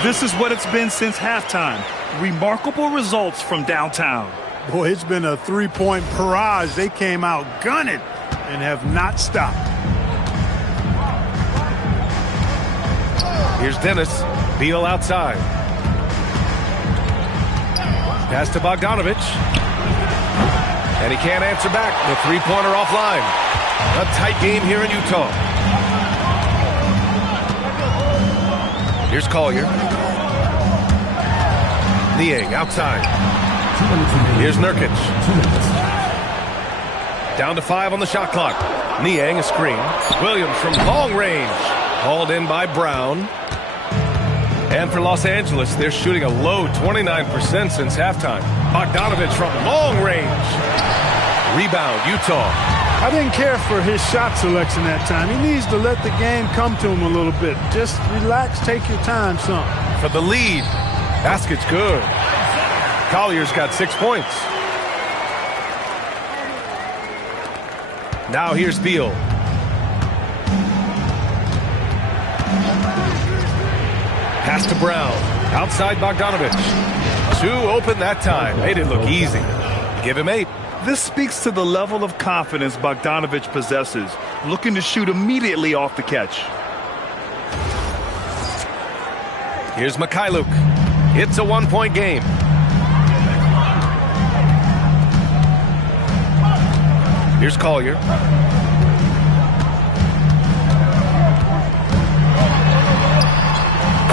This is what it's been since halftime. Remarkable results from downtown. Boy, it's been a three-point barrage. They came out gunning and have not stopped. Here's Dennis. Beal outside. Pass to Bogdanovic. And he can't answer back. The three-pointer offline. A tight game here in Utah. Here's Collier. Niang outside. Here's Nurkic. Down to 5 on the shot clock. Niang a screen. Williams from long range. Hauled in by Brown. And for Los Angeles, they're shooting a low 29% since halftime. Bogdanovic from long range. Rebound, Utah. I didn't care for his shot selection that time. He needs to let the game come to him a little bit. Just relax, take your time, son. For the lead. Basket's good. Collier's got 6 points. Now here's Beal. Pass to Brown. Outside Bogdanovic. 2 open that time. Made it look easy. Give him 8. This speaks to the level of confidence Bogdanovic possesses, looking to shoot immediately off the catch. Here's Mikhailuk. It's a 1-point game. Here's Collier.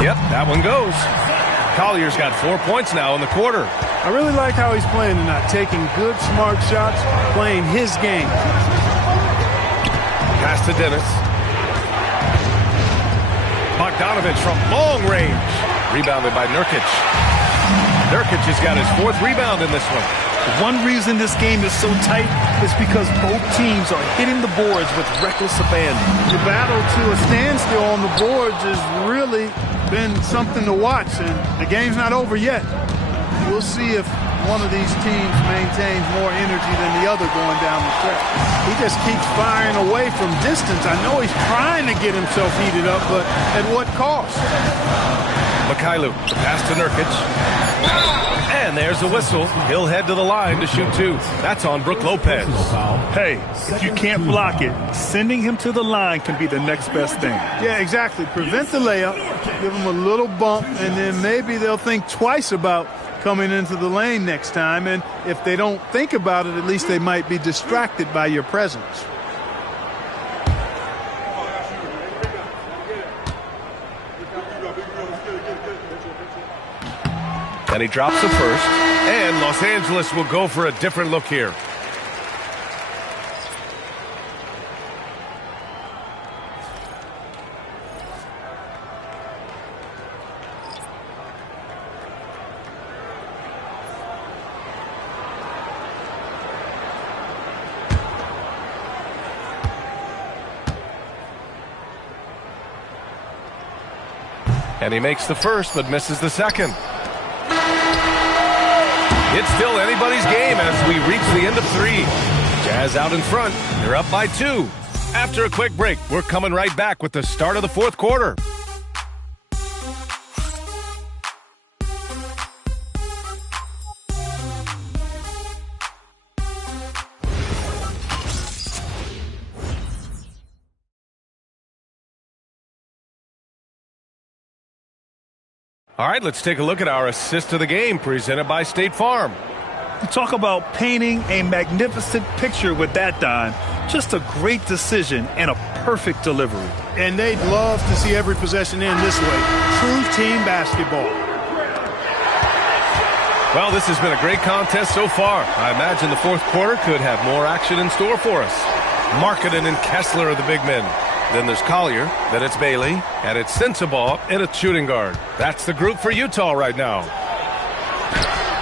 Yep, that one goes. Collier's got 4 points now in the quarter. I really like how he's playing tonight, taking good, smart shots, playing his game. Pass to Dennis. Bogdanovic from long range. Rebounded by Nurkic. Nurkic has got his 4th rebound in this one. One reason this game is so tight is because both teams are hitting the boards with reckless abandon. The battle to a standstill on the boards has really been something to watch, and the game's not over yet. We'll see if one of these teams maintains more energy than the other going down the stretch. He just keeps firing away from distance. I know he's trying to get himself heated up, but at what cost? Mikhailuk, the pass to Nurkic. And there's a whistle. He'll head to the line to shoot 2. That's on Brook Lopez. Hey, if you can't block it, sending him to the line can be the next best thing. Yeah, exactly. Prevent the layup, give him a little bump, and then maybe they'll think twice about coming into the lane next time. And if they don't think about it, at least they might be distracted by your presence. And he drops the first. And Los Angeles will go for a different look here. And he makes the first, but misses the second. It's still anybody's game as we reach the end of 3. Jazz out in front. They're up by 2. After a quick break, we're coming right back with the start of the 4th quarter. All right, let's take a look at our assist of the game presented by State Farm. You talk about painting a magnificent picture with that, Don. Just a great decision and a perfect delivery. And they'd love to see every possession end this way. True team basketball. Well, this has been a great contest so far. I imagine the fourth quarter could have more action in store for us. Markkanen and Kessler are the big men. Then there's Collier, then it's Bailey, and it's Sensabaugh and a shooting guard. That's the group for Utah right now.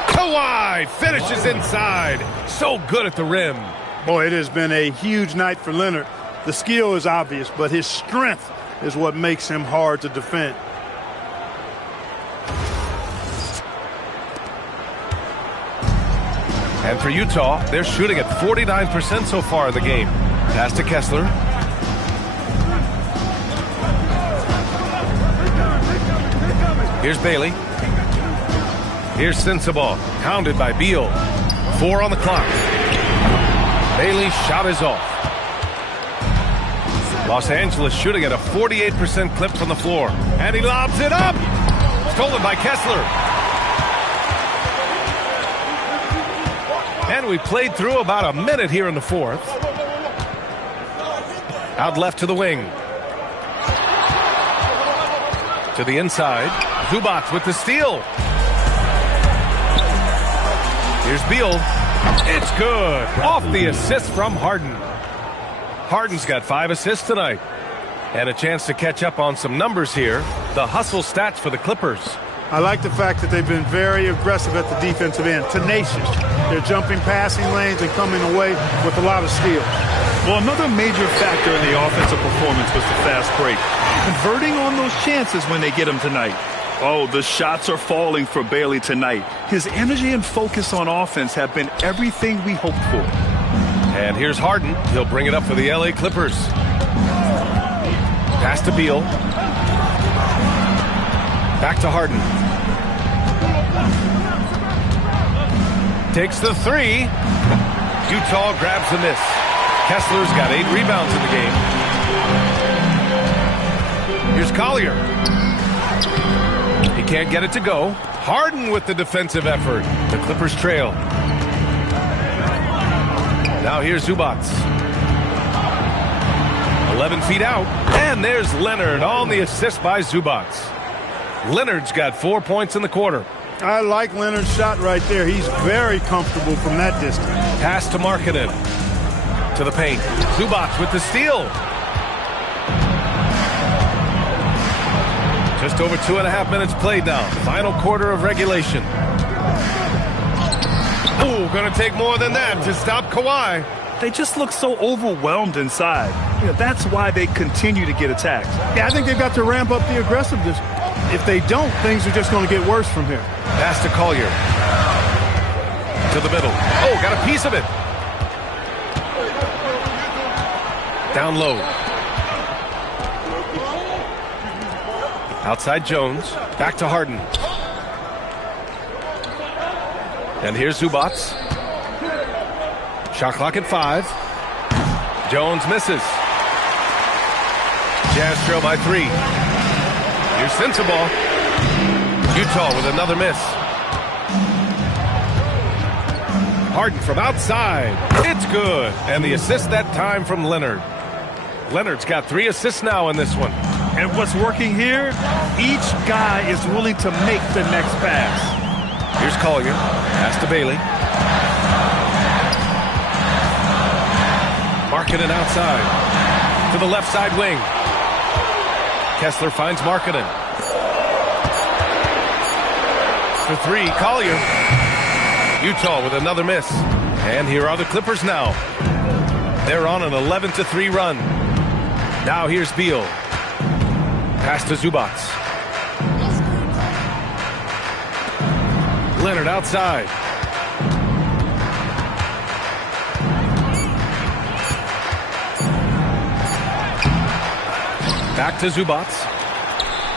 Kawhi finishes inside. So good at the rim. Boy, it has been a huge night for Leonard. The skill is obvious, but his strength is what makes him hard to defend. And for Utah, they're shooting at 49% so far in the game. Pass to Kessler. Here's Bailey. Here's Sensabaugh, hounded by Beal. 4 on the clock. Bailey's shot is off. Los Angeles shooting at a 48% clip from the floor. And he lobs it up. Stolen by Kessler. And we played through about a minute here in the fourth. Out left to the wing. To the inside. Zubac with the steal. Here's Beal. It's good. Off the assist from Harden. Harden's got 5 assists tonight. And a chance to catch up on some numbers here. The hustle stats for the Clippers. I like the fact that they've been very aggressive at the defensive end. Tenacious. They're jumping passing lanes and coming away with a lot of steals. Well, another major factor in the offensive performance was the fast break. Converting on those chances when they get them tonight. Oh, the shots are falling for Bailey tonight. His energy and focus on offense have been everything we hoped for. And here's Harden. He'll bring it up for the LA Clippers. Pass to Beal. Back to Harden. Takes the 3. Utah grabs the miss. Kessler's got 8 rebounds in the game. Here's Collier. He can't get it to go. Harden with the defensive effort. The Clippers trail. Now here's Zubac. 11 feet out. And there's Leonard on the assist by Zubac. Leonard's got 4 points in the quarter. I like Leonard's shot right there. He's very comfortable from that distance. Pass to Markkanen. To the paint. Zubac with the steal. Just over 2.5 minutes played now. Final quarter of regulation. Ooh, gonna take more than that to stop Kawhi. They just look so overwhelmed inside. That's why they continue to get attacked. Yeah, I think they've got to ramp up the aggressiveness. If they don't, things are just going to get worse from here. Pass to Collier. To the middle. Oh, got a piece of it. Down low. Outside Jones. Back to Harden. And here's Zubac. Shot clock at 5. Jones misses. Jazz trail by 3. Here's Sensabaugh. Utah with another miss. Harden from outside. It's good. And the assist that time from Leonard. Leonard's got 3 assists now in this one. And what's working here? Each guy is willing to make the next pass. Here's Collier. Pass to Bailey. Markkanen outside. To the left side wing. Kessler finds Markkanen. For 3, Collier. Utah with another miss. And here are the Clippers now. They're on an 11-3 run. Now here's Beal. Pass to Zubac. Leonard outside. Back to Zubac.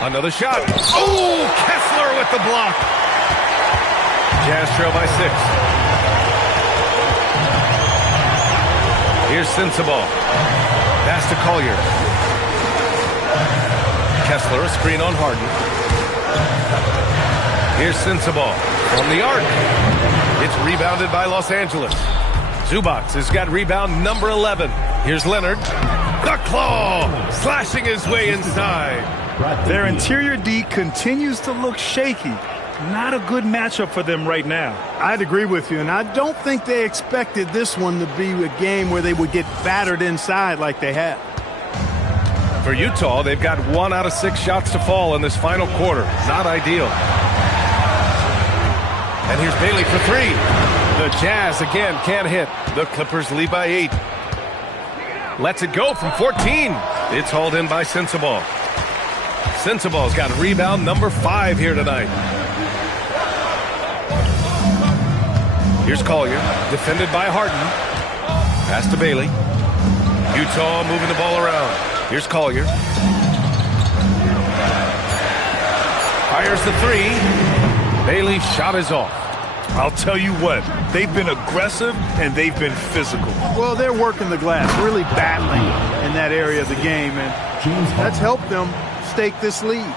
Another shot. Oh, Kessler with the block. Jazz trail by 6. Here's Sensabaugh. Pass to Collier. Kessler, a screen on Harden. Here's Sensabaugh from the arc. It's rebounded by Los Angeles. Zubac has got rebound number 11. Here's Leonard. The claw slashing his way inside. Their interior D continues to look shaky. Not a good matchup for them right now. I'd agree with you, and I don't think they expected this one to be a game where they would get battered inside like they have. For Utah, they've got 1 out of 6 shots to fall in this final quarter. Not ideal. And here's Bailey for 3. The Jazz again can't hit. The Clippers lead by 8. Lets it go from 14. It's hauled in by Sensabaugh. Sensabaugh's got rebound number 5 here tonight. Here's Collier, defended by Harden. Pass to Bailey. Utah moving the ball around. Here's Collier. Fires the 3. Bailey's shot is off. I'll tell you what, they've been aggressive and they've been physical. Well, they're working the glass, really battling in that area of the game, and that's helped them stake this lead.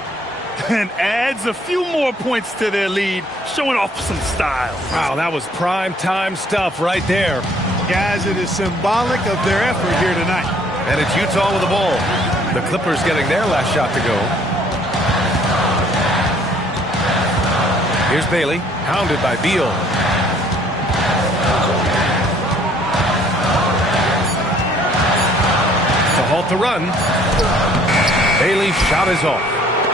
And adds a few more points to their lead, showing off some style. Wow, that was prime time stuff right there. Guys, it is symbolic of their effort here tonight. And it's Utah with the ball. The Clippers getting their last shot to go. Here's Bailey, hounded by Beal. To halt the run. Bailey's shot is off.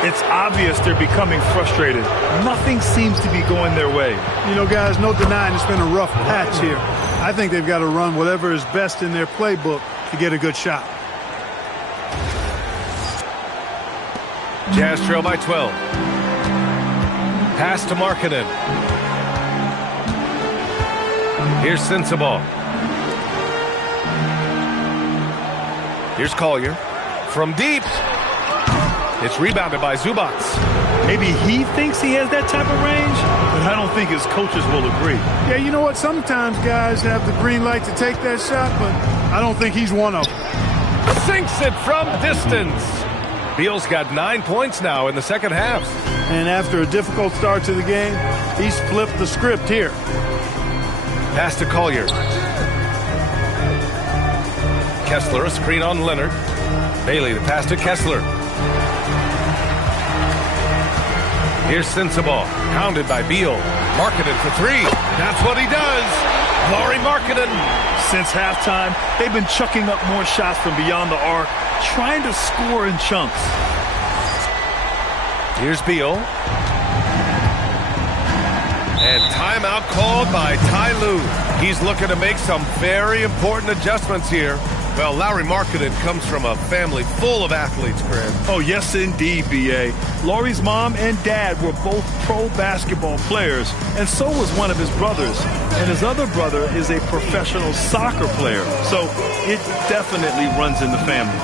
It's obvious they're becoming frustrated. Nothing seems to be going their way. You know, guys, no denying it's been a rough patch here. I think they've got to run whatever is best in their playbook to get a good shot. Jazz trail by 12. Pass to Markkanen. Here's Sensabaugh. Here's Collier. From deep. It's rebounded by Zubac. Maybe he thinks he has that type of range, but I don't think his coaches will agree. Yeah, you know what? Sometimes guys have the green light to take that shot, but I don't think he's one of them. Sinks it from distance. Beal's got 9 points now in the second half. And after a difficult start to the game, he's flipped the script here. Pass to Collier. Kessler, a screen on Leonard. Bailey, the pass to Kessler. Here's Sensabaugh, hounded by Beal. Markkanen for 3. That's what he does. Lauri Markkanen. Since halftime, they've been chucking up more shots from beyond the arc, trying to score in chunks. Here's Beal. And timeout called by Ty Lue. He's looking to make some very important adjustments here. Well, Lauri Markkanen comes from a family full of athletes, Grant. Oh, yes, indeed, B.A. Lauri's mom and dad were both pro basketball players, and so was one of his brothers. And his other brother is a professional soccer player, so it definitely runs in the family.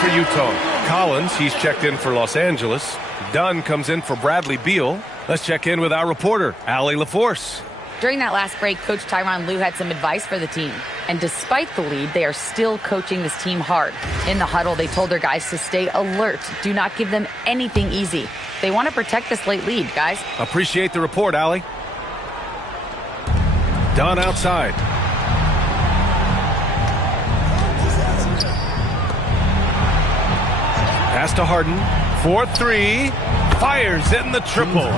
For Utah. Collins, he's checked in for Los Angeles. Dunn comes in for Bradley Beal. Let's check in with our reporter, Allie LaForce. During that last break, Coach Tyronn Lue had some advice for the team. And despite the lead, they are still coaching this team hard. In the huddle, they told their guys to stay alert. Do not give them anything easy. They want to protect this late lead, guys. Appreciate the report, Allie. Dunn outside. Pass to Harden. 4-3. Fires in the triple.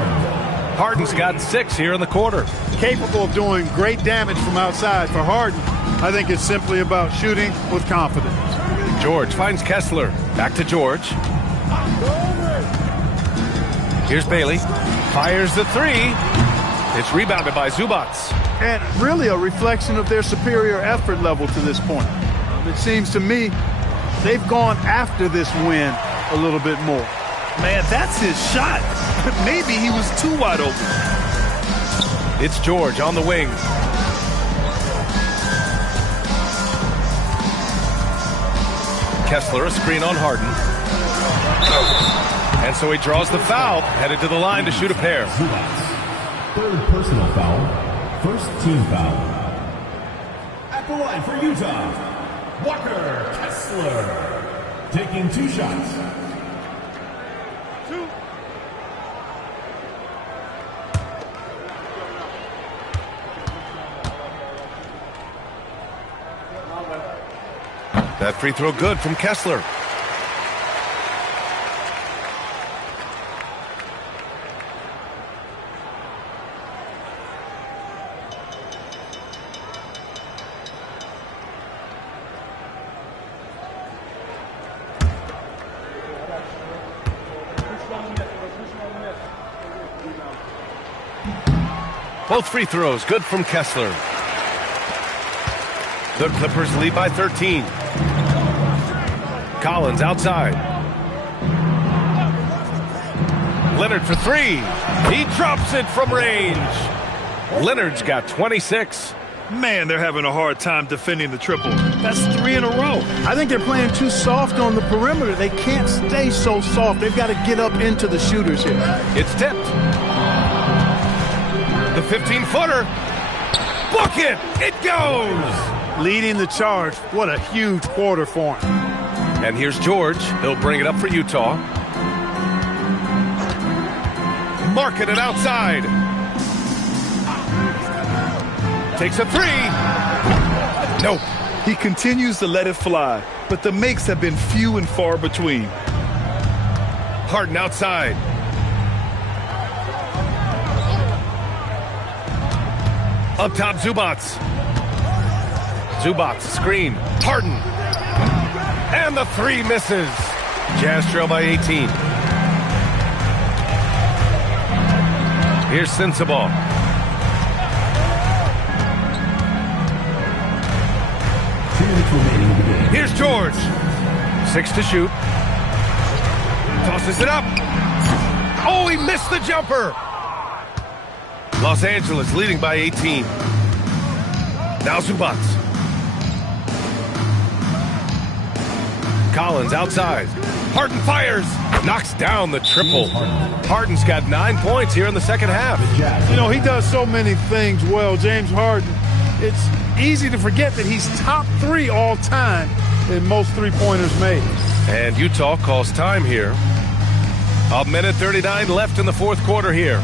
Harden's got 6 here in the quarter. Capable of doing great damage from outside. For Harden, I think it's simply about shooting with confidence. George finds Kessler. Back to George. Here's Bailey. Fires the 3. It's rebounded by Zubac. And really a reflection of their superior effort level to this point. It seems to me they've gone after this win a little bit more. Man, that's his shot. Maybe he was too wide open. It's George on the wing. Kessler, a screen on Harden. And so he draws the foul, headed to the line to shoot a pair. Third personal foul, first team foul. At the line for Utah, Walker Kessler, taking 2 shots. That free throw good from Kessler. Both free throws good from Kessler. The Clippers lead by 13. Collins outside. Leonard for 3. He drops it from range. Leonard's got 26. Man, they're having a hard time defending the triple. That's 3 in a row. I think they're playing too soft on the perimeter. They can't stay so soft. They've got to get up into the shooters here. It's tipped. The 15-footer. Book it. It goes. Leading the charge. What a huge quarter for him. And here's George. He'll bring it up for Utah. Marking it outside. Takes a 3. Nope. He continues to let it fly, but the makes have been few and far between. Harden outside. Up top, Zubac. Zubac, screen. Harden. And the 3 misses. Jazz trail by 18. Here's Sensabaugh. Here's George. 6 to shoot. Tosses it up. Oh, he missed the jumper. Los Angeles leading by 18. Now Zubac. Collins outside. Harden fires. Knocks down the triple. Harden's got 9 points here in the second half. You know, he does so many things well, James Harden. It's easy to forget that he's top 3 all time in most three-pointers made. And Utah calls time here. 1:39 left in the fourth quarter here.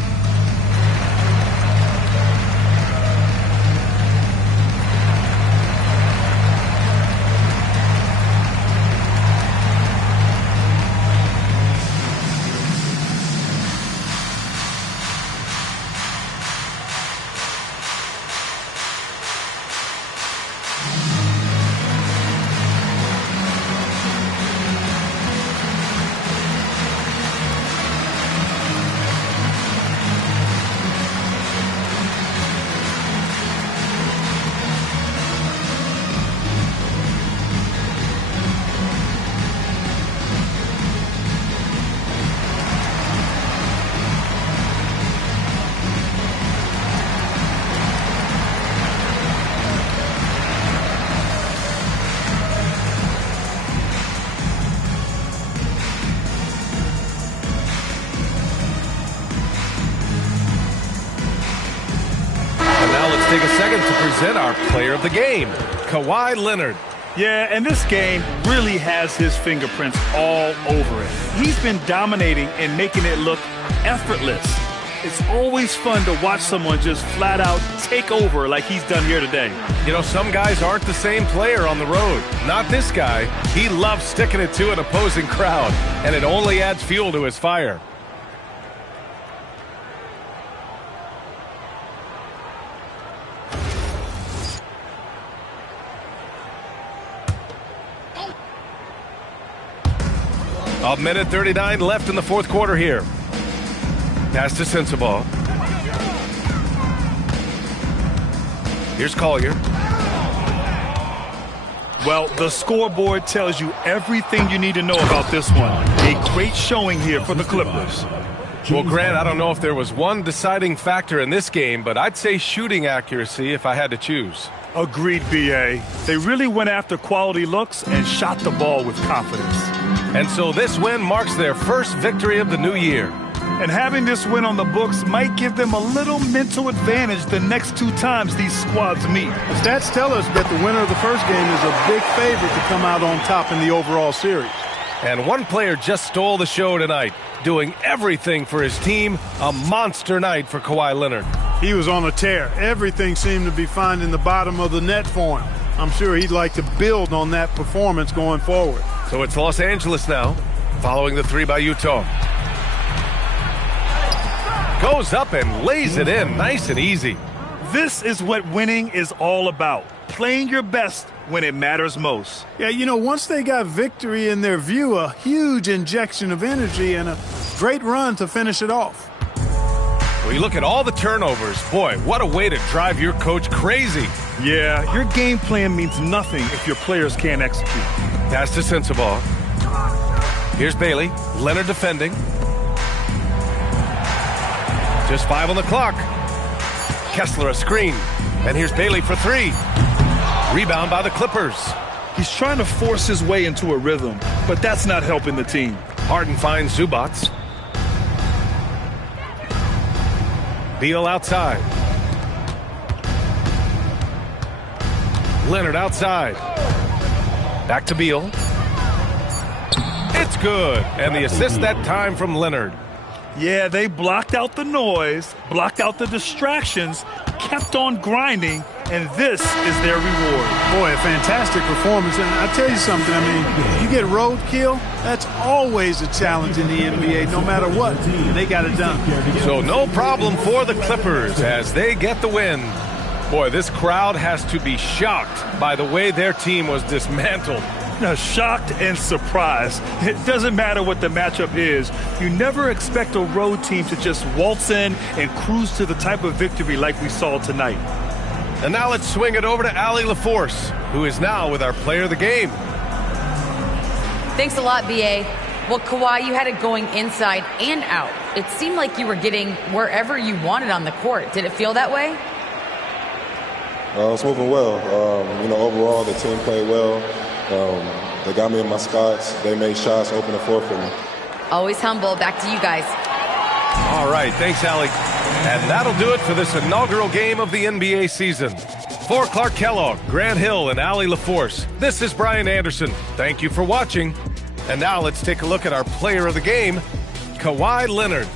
Take a second to present our player of the game, Kawhi Leonard. Yeah, and this game really has his fingerprints all over it. He's been dominating and making it look effortless. It's always fun to watch someone just flat out take over like he's done here today. You know, some guys aren't the same player on the road. Not this guy. He loves sticking it to an opposing crowd, and it only adds fuel to his fire. A minute 39 left in the fourth quarter here. Pass to Sensabaugh. Here's Collier. Well, the scoreboard tells you everything you need to know about this one. A great showing here for the Clippers. Well, Grant, I don't know if there was one deciding factor in this game, but I'd say shooting accuracy if I had to choose. Agreed, B.A. They really went after quality looks and shot the ball with confidence. And so this win marks their first victory of the new year. And having this win on the books might give them a little mental advantage the next 2 times these squads meet. The stats tell us that the winner of the first game is a big favorite to come out on top in the overall series. And one player just stole the show tonight, doing everything for his team. A monster night for Kawhi Leonard. He was on a tear. Everything seemed to be finding the bottom of the net for him. I'm sure he'd like to build on that performance going forward. So it's Los Angeles now, following the 3 by Utah. Goes up and lays it in, nice and easy. This is what winning is all about. Playing your best when it matters most. Yeah, you know, once they got victory in their view, a huge injection of energy and a great run to finish it off. Well, you look at all the turnovers. Boy, what a way to drive your coach crazy. Yeah, your game plan means nothing if your players can't execute. Pass to Sensabaugh. Here's Bailey. Leonard defending. Just 5 on the clock. Kessler a screen. And here's Bailey for 3. Rebound by the Clippers. He's trying to force his way into a rhythm, but that's not helping the team. Harden finds Zubats. Beal outside. Leonard outside. Back to Beal. It's good. And the assist that time from Leonard. Yeah, they blocked out the noise, blocked out the distractions, kept on grinding, and this is their reward. Boy, a fantastic performance. And I tell you something, I mean, you get roadkill, that's always a challenge in the NBA, no matter what. They got it done. So no problem for the Clippers as they get the win. Boy, this crowd has to be shocked by the way their team was dismantled. Shocked and surprised. It doesn't matter what the matchup is. You never expect a road team to just waltz in and cruise to the type of victory like we saw tonight. And now let's swing it over to Allie LaForce, who is now with our player of the game. Thanks a lot, B.A. Well, Kawhi, you had it going inside and out. It seemed like you were getting wherever you wanted on the court. Did it feel that way? It's moving well. Overall, the team played well. They got me in my spots. They made shots, open the floor for me. Always humble. Back to you guys. All right, thanks, Allie. And that'll do it for this inaugural game of the NBA season. For Clark Kellogg, Grant Hill, and Allie LaForce, this is Brian Anderson. Thank you for watching. And now let's take a look at our player of the game, Kawhi Leonard.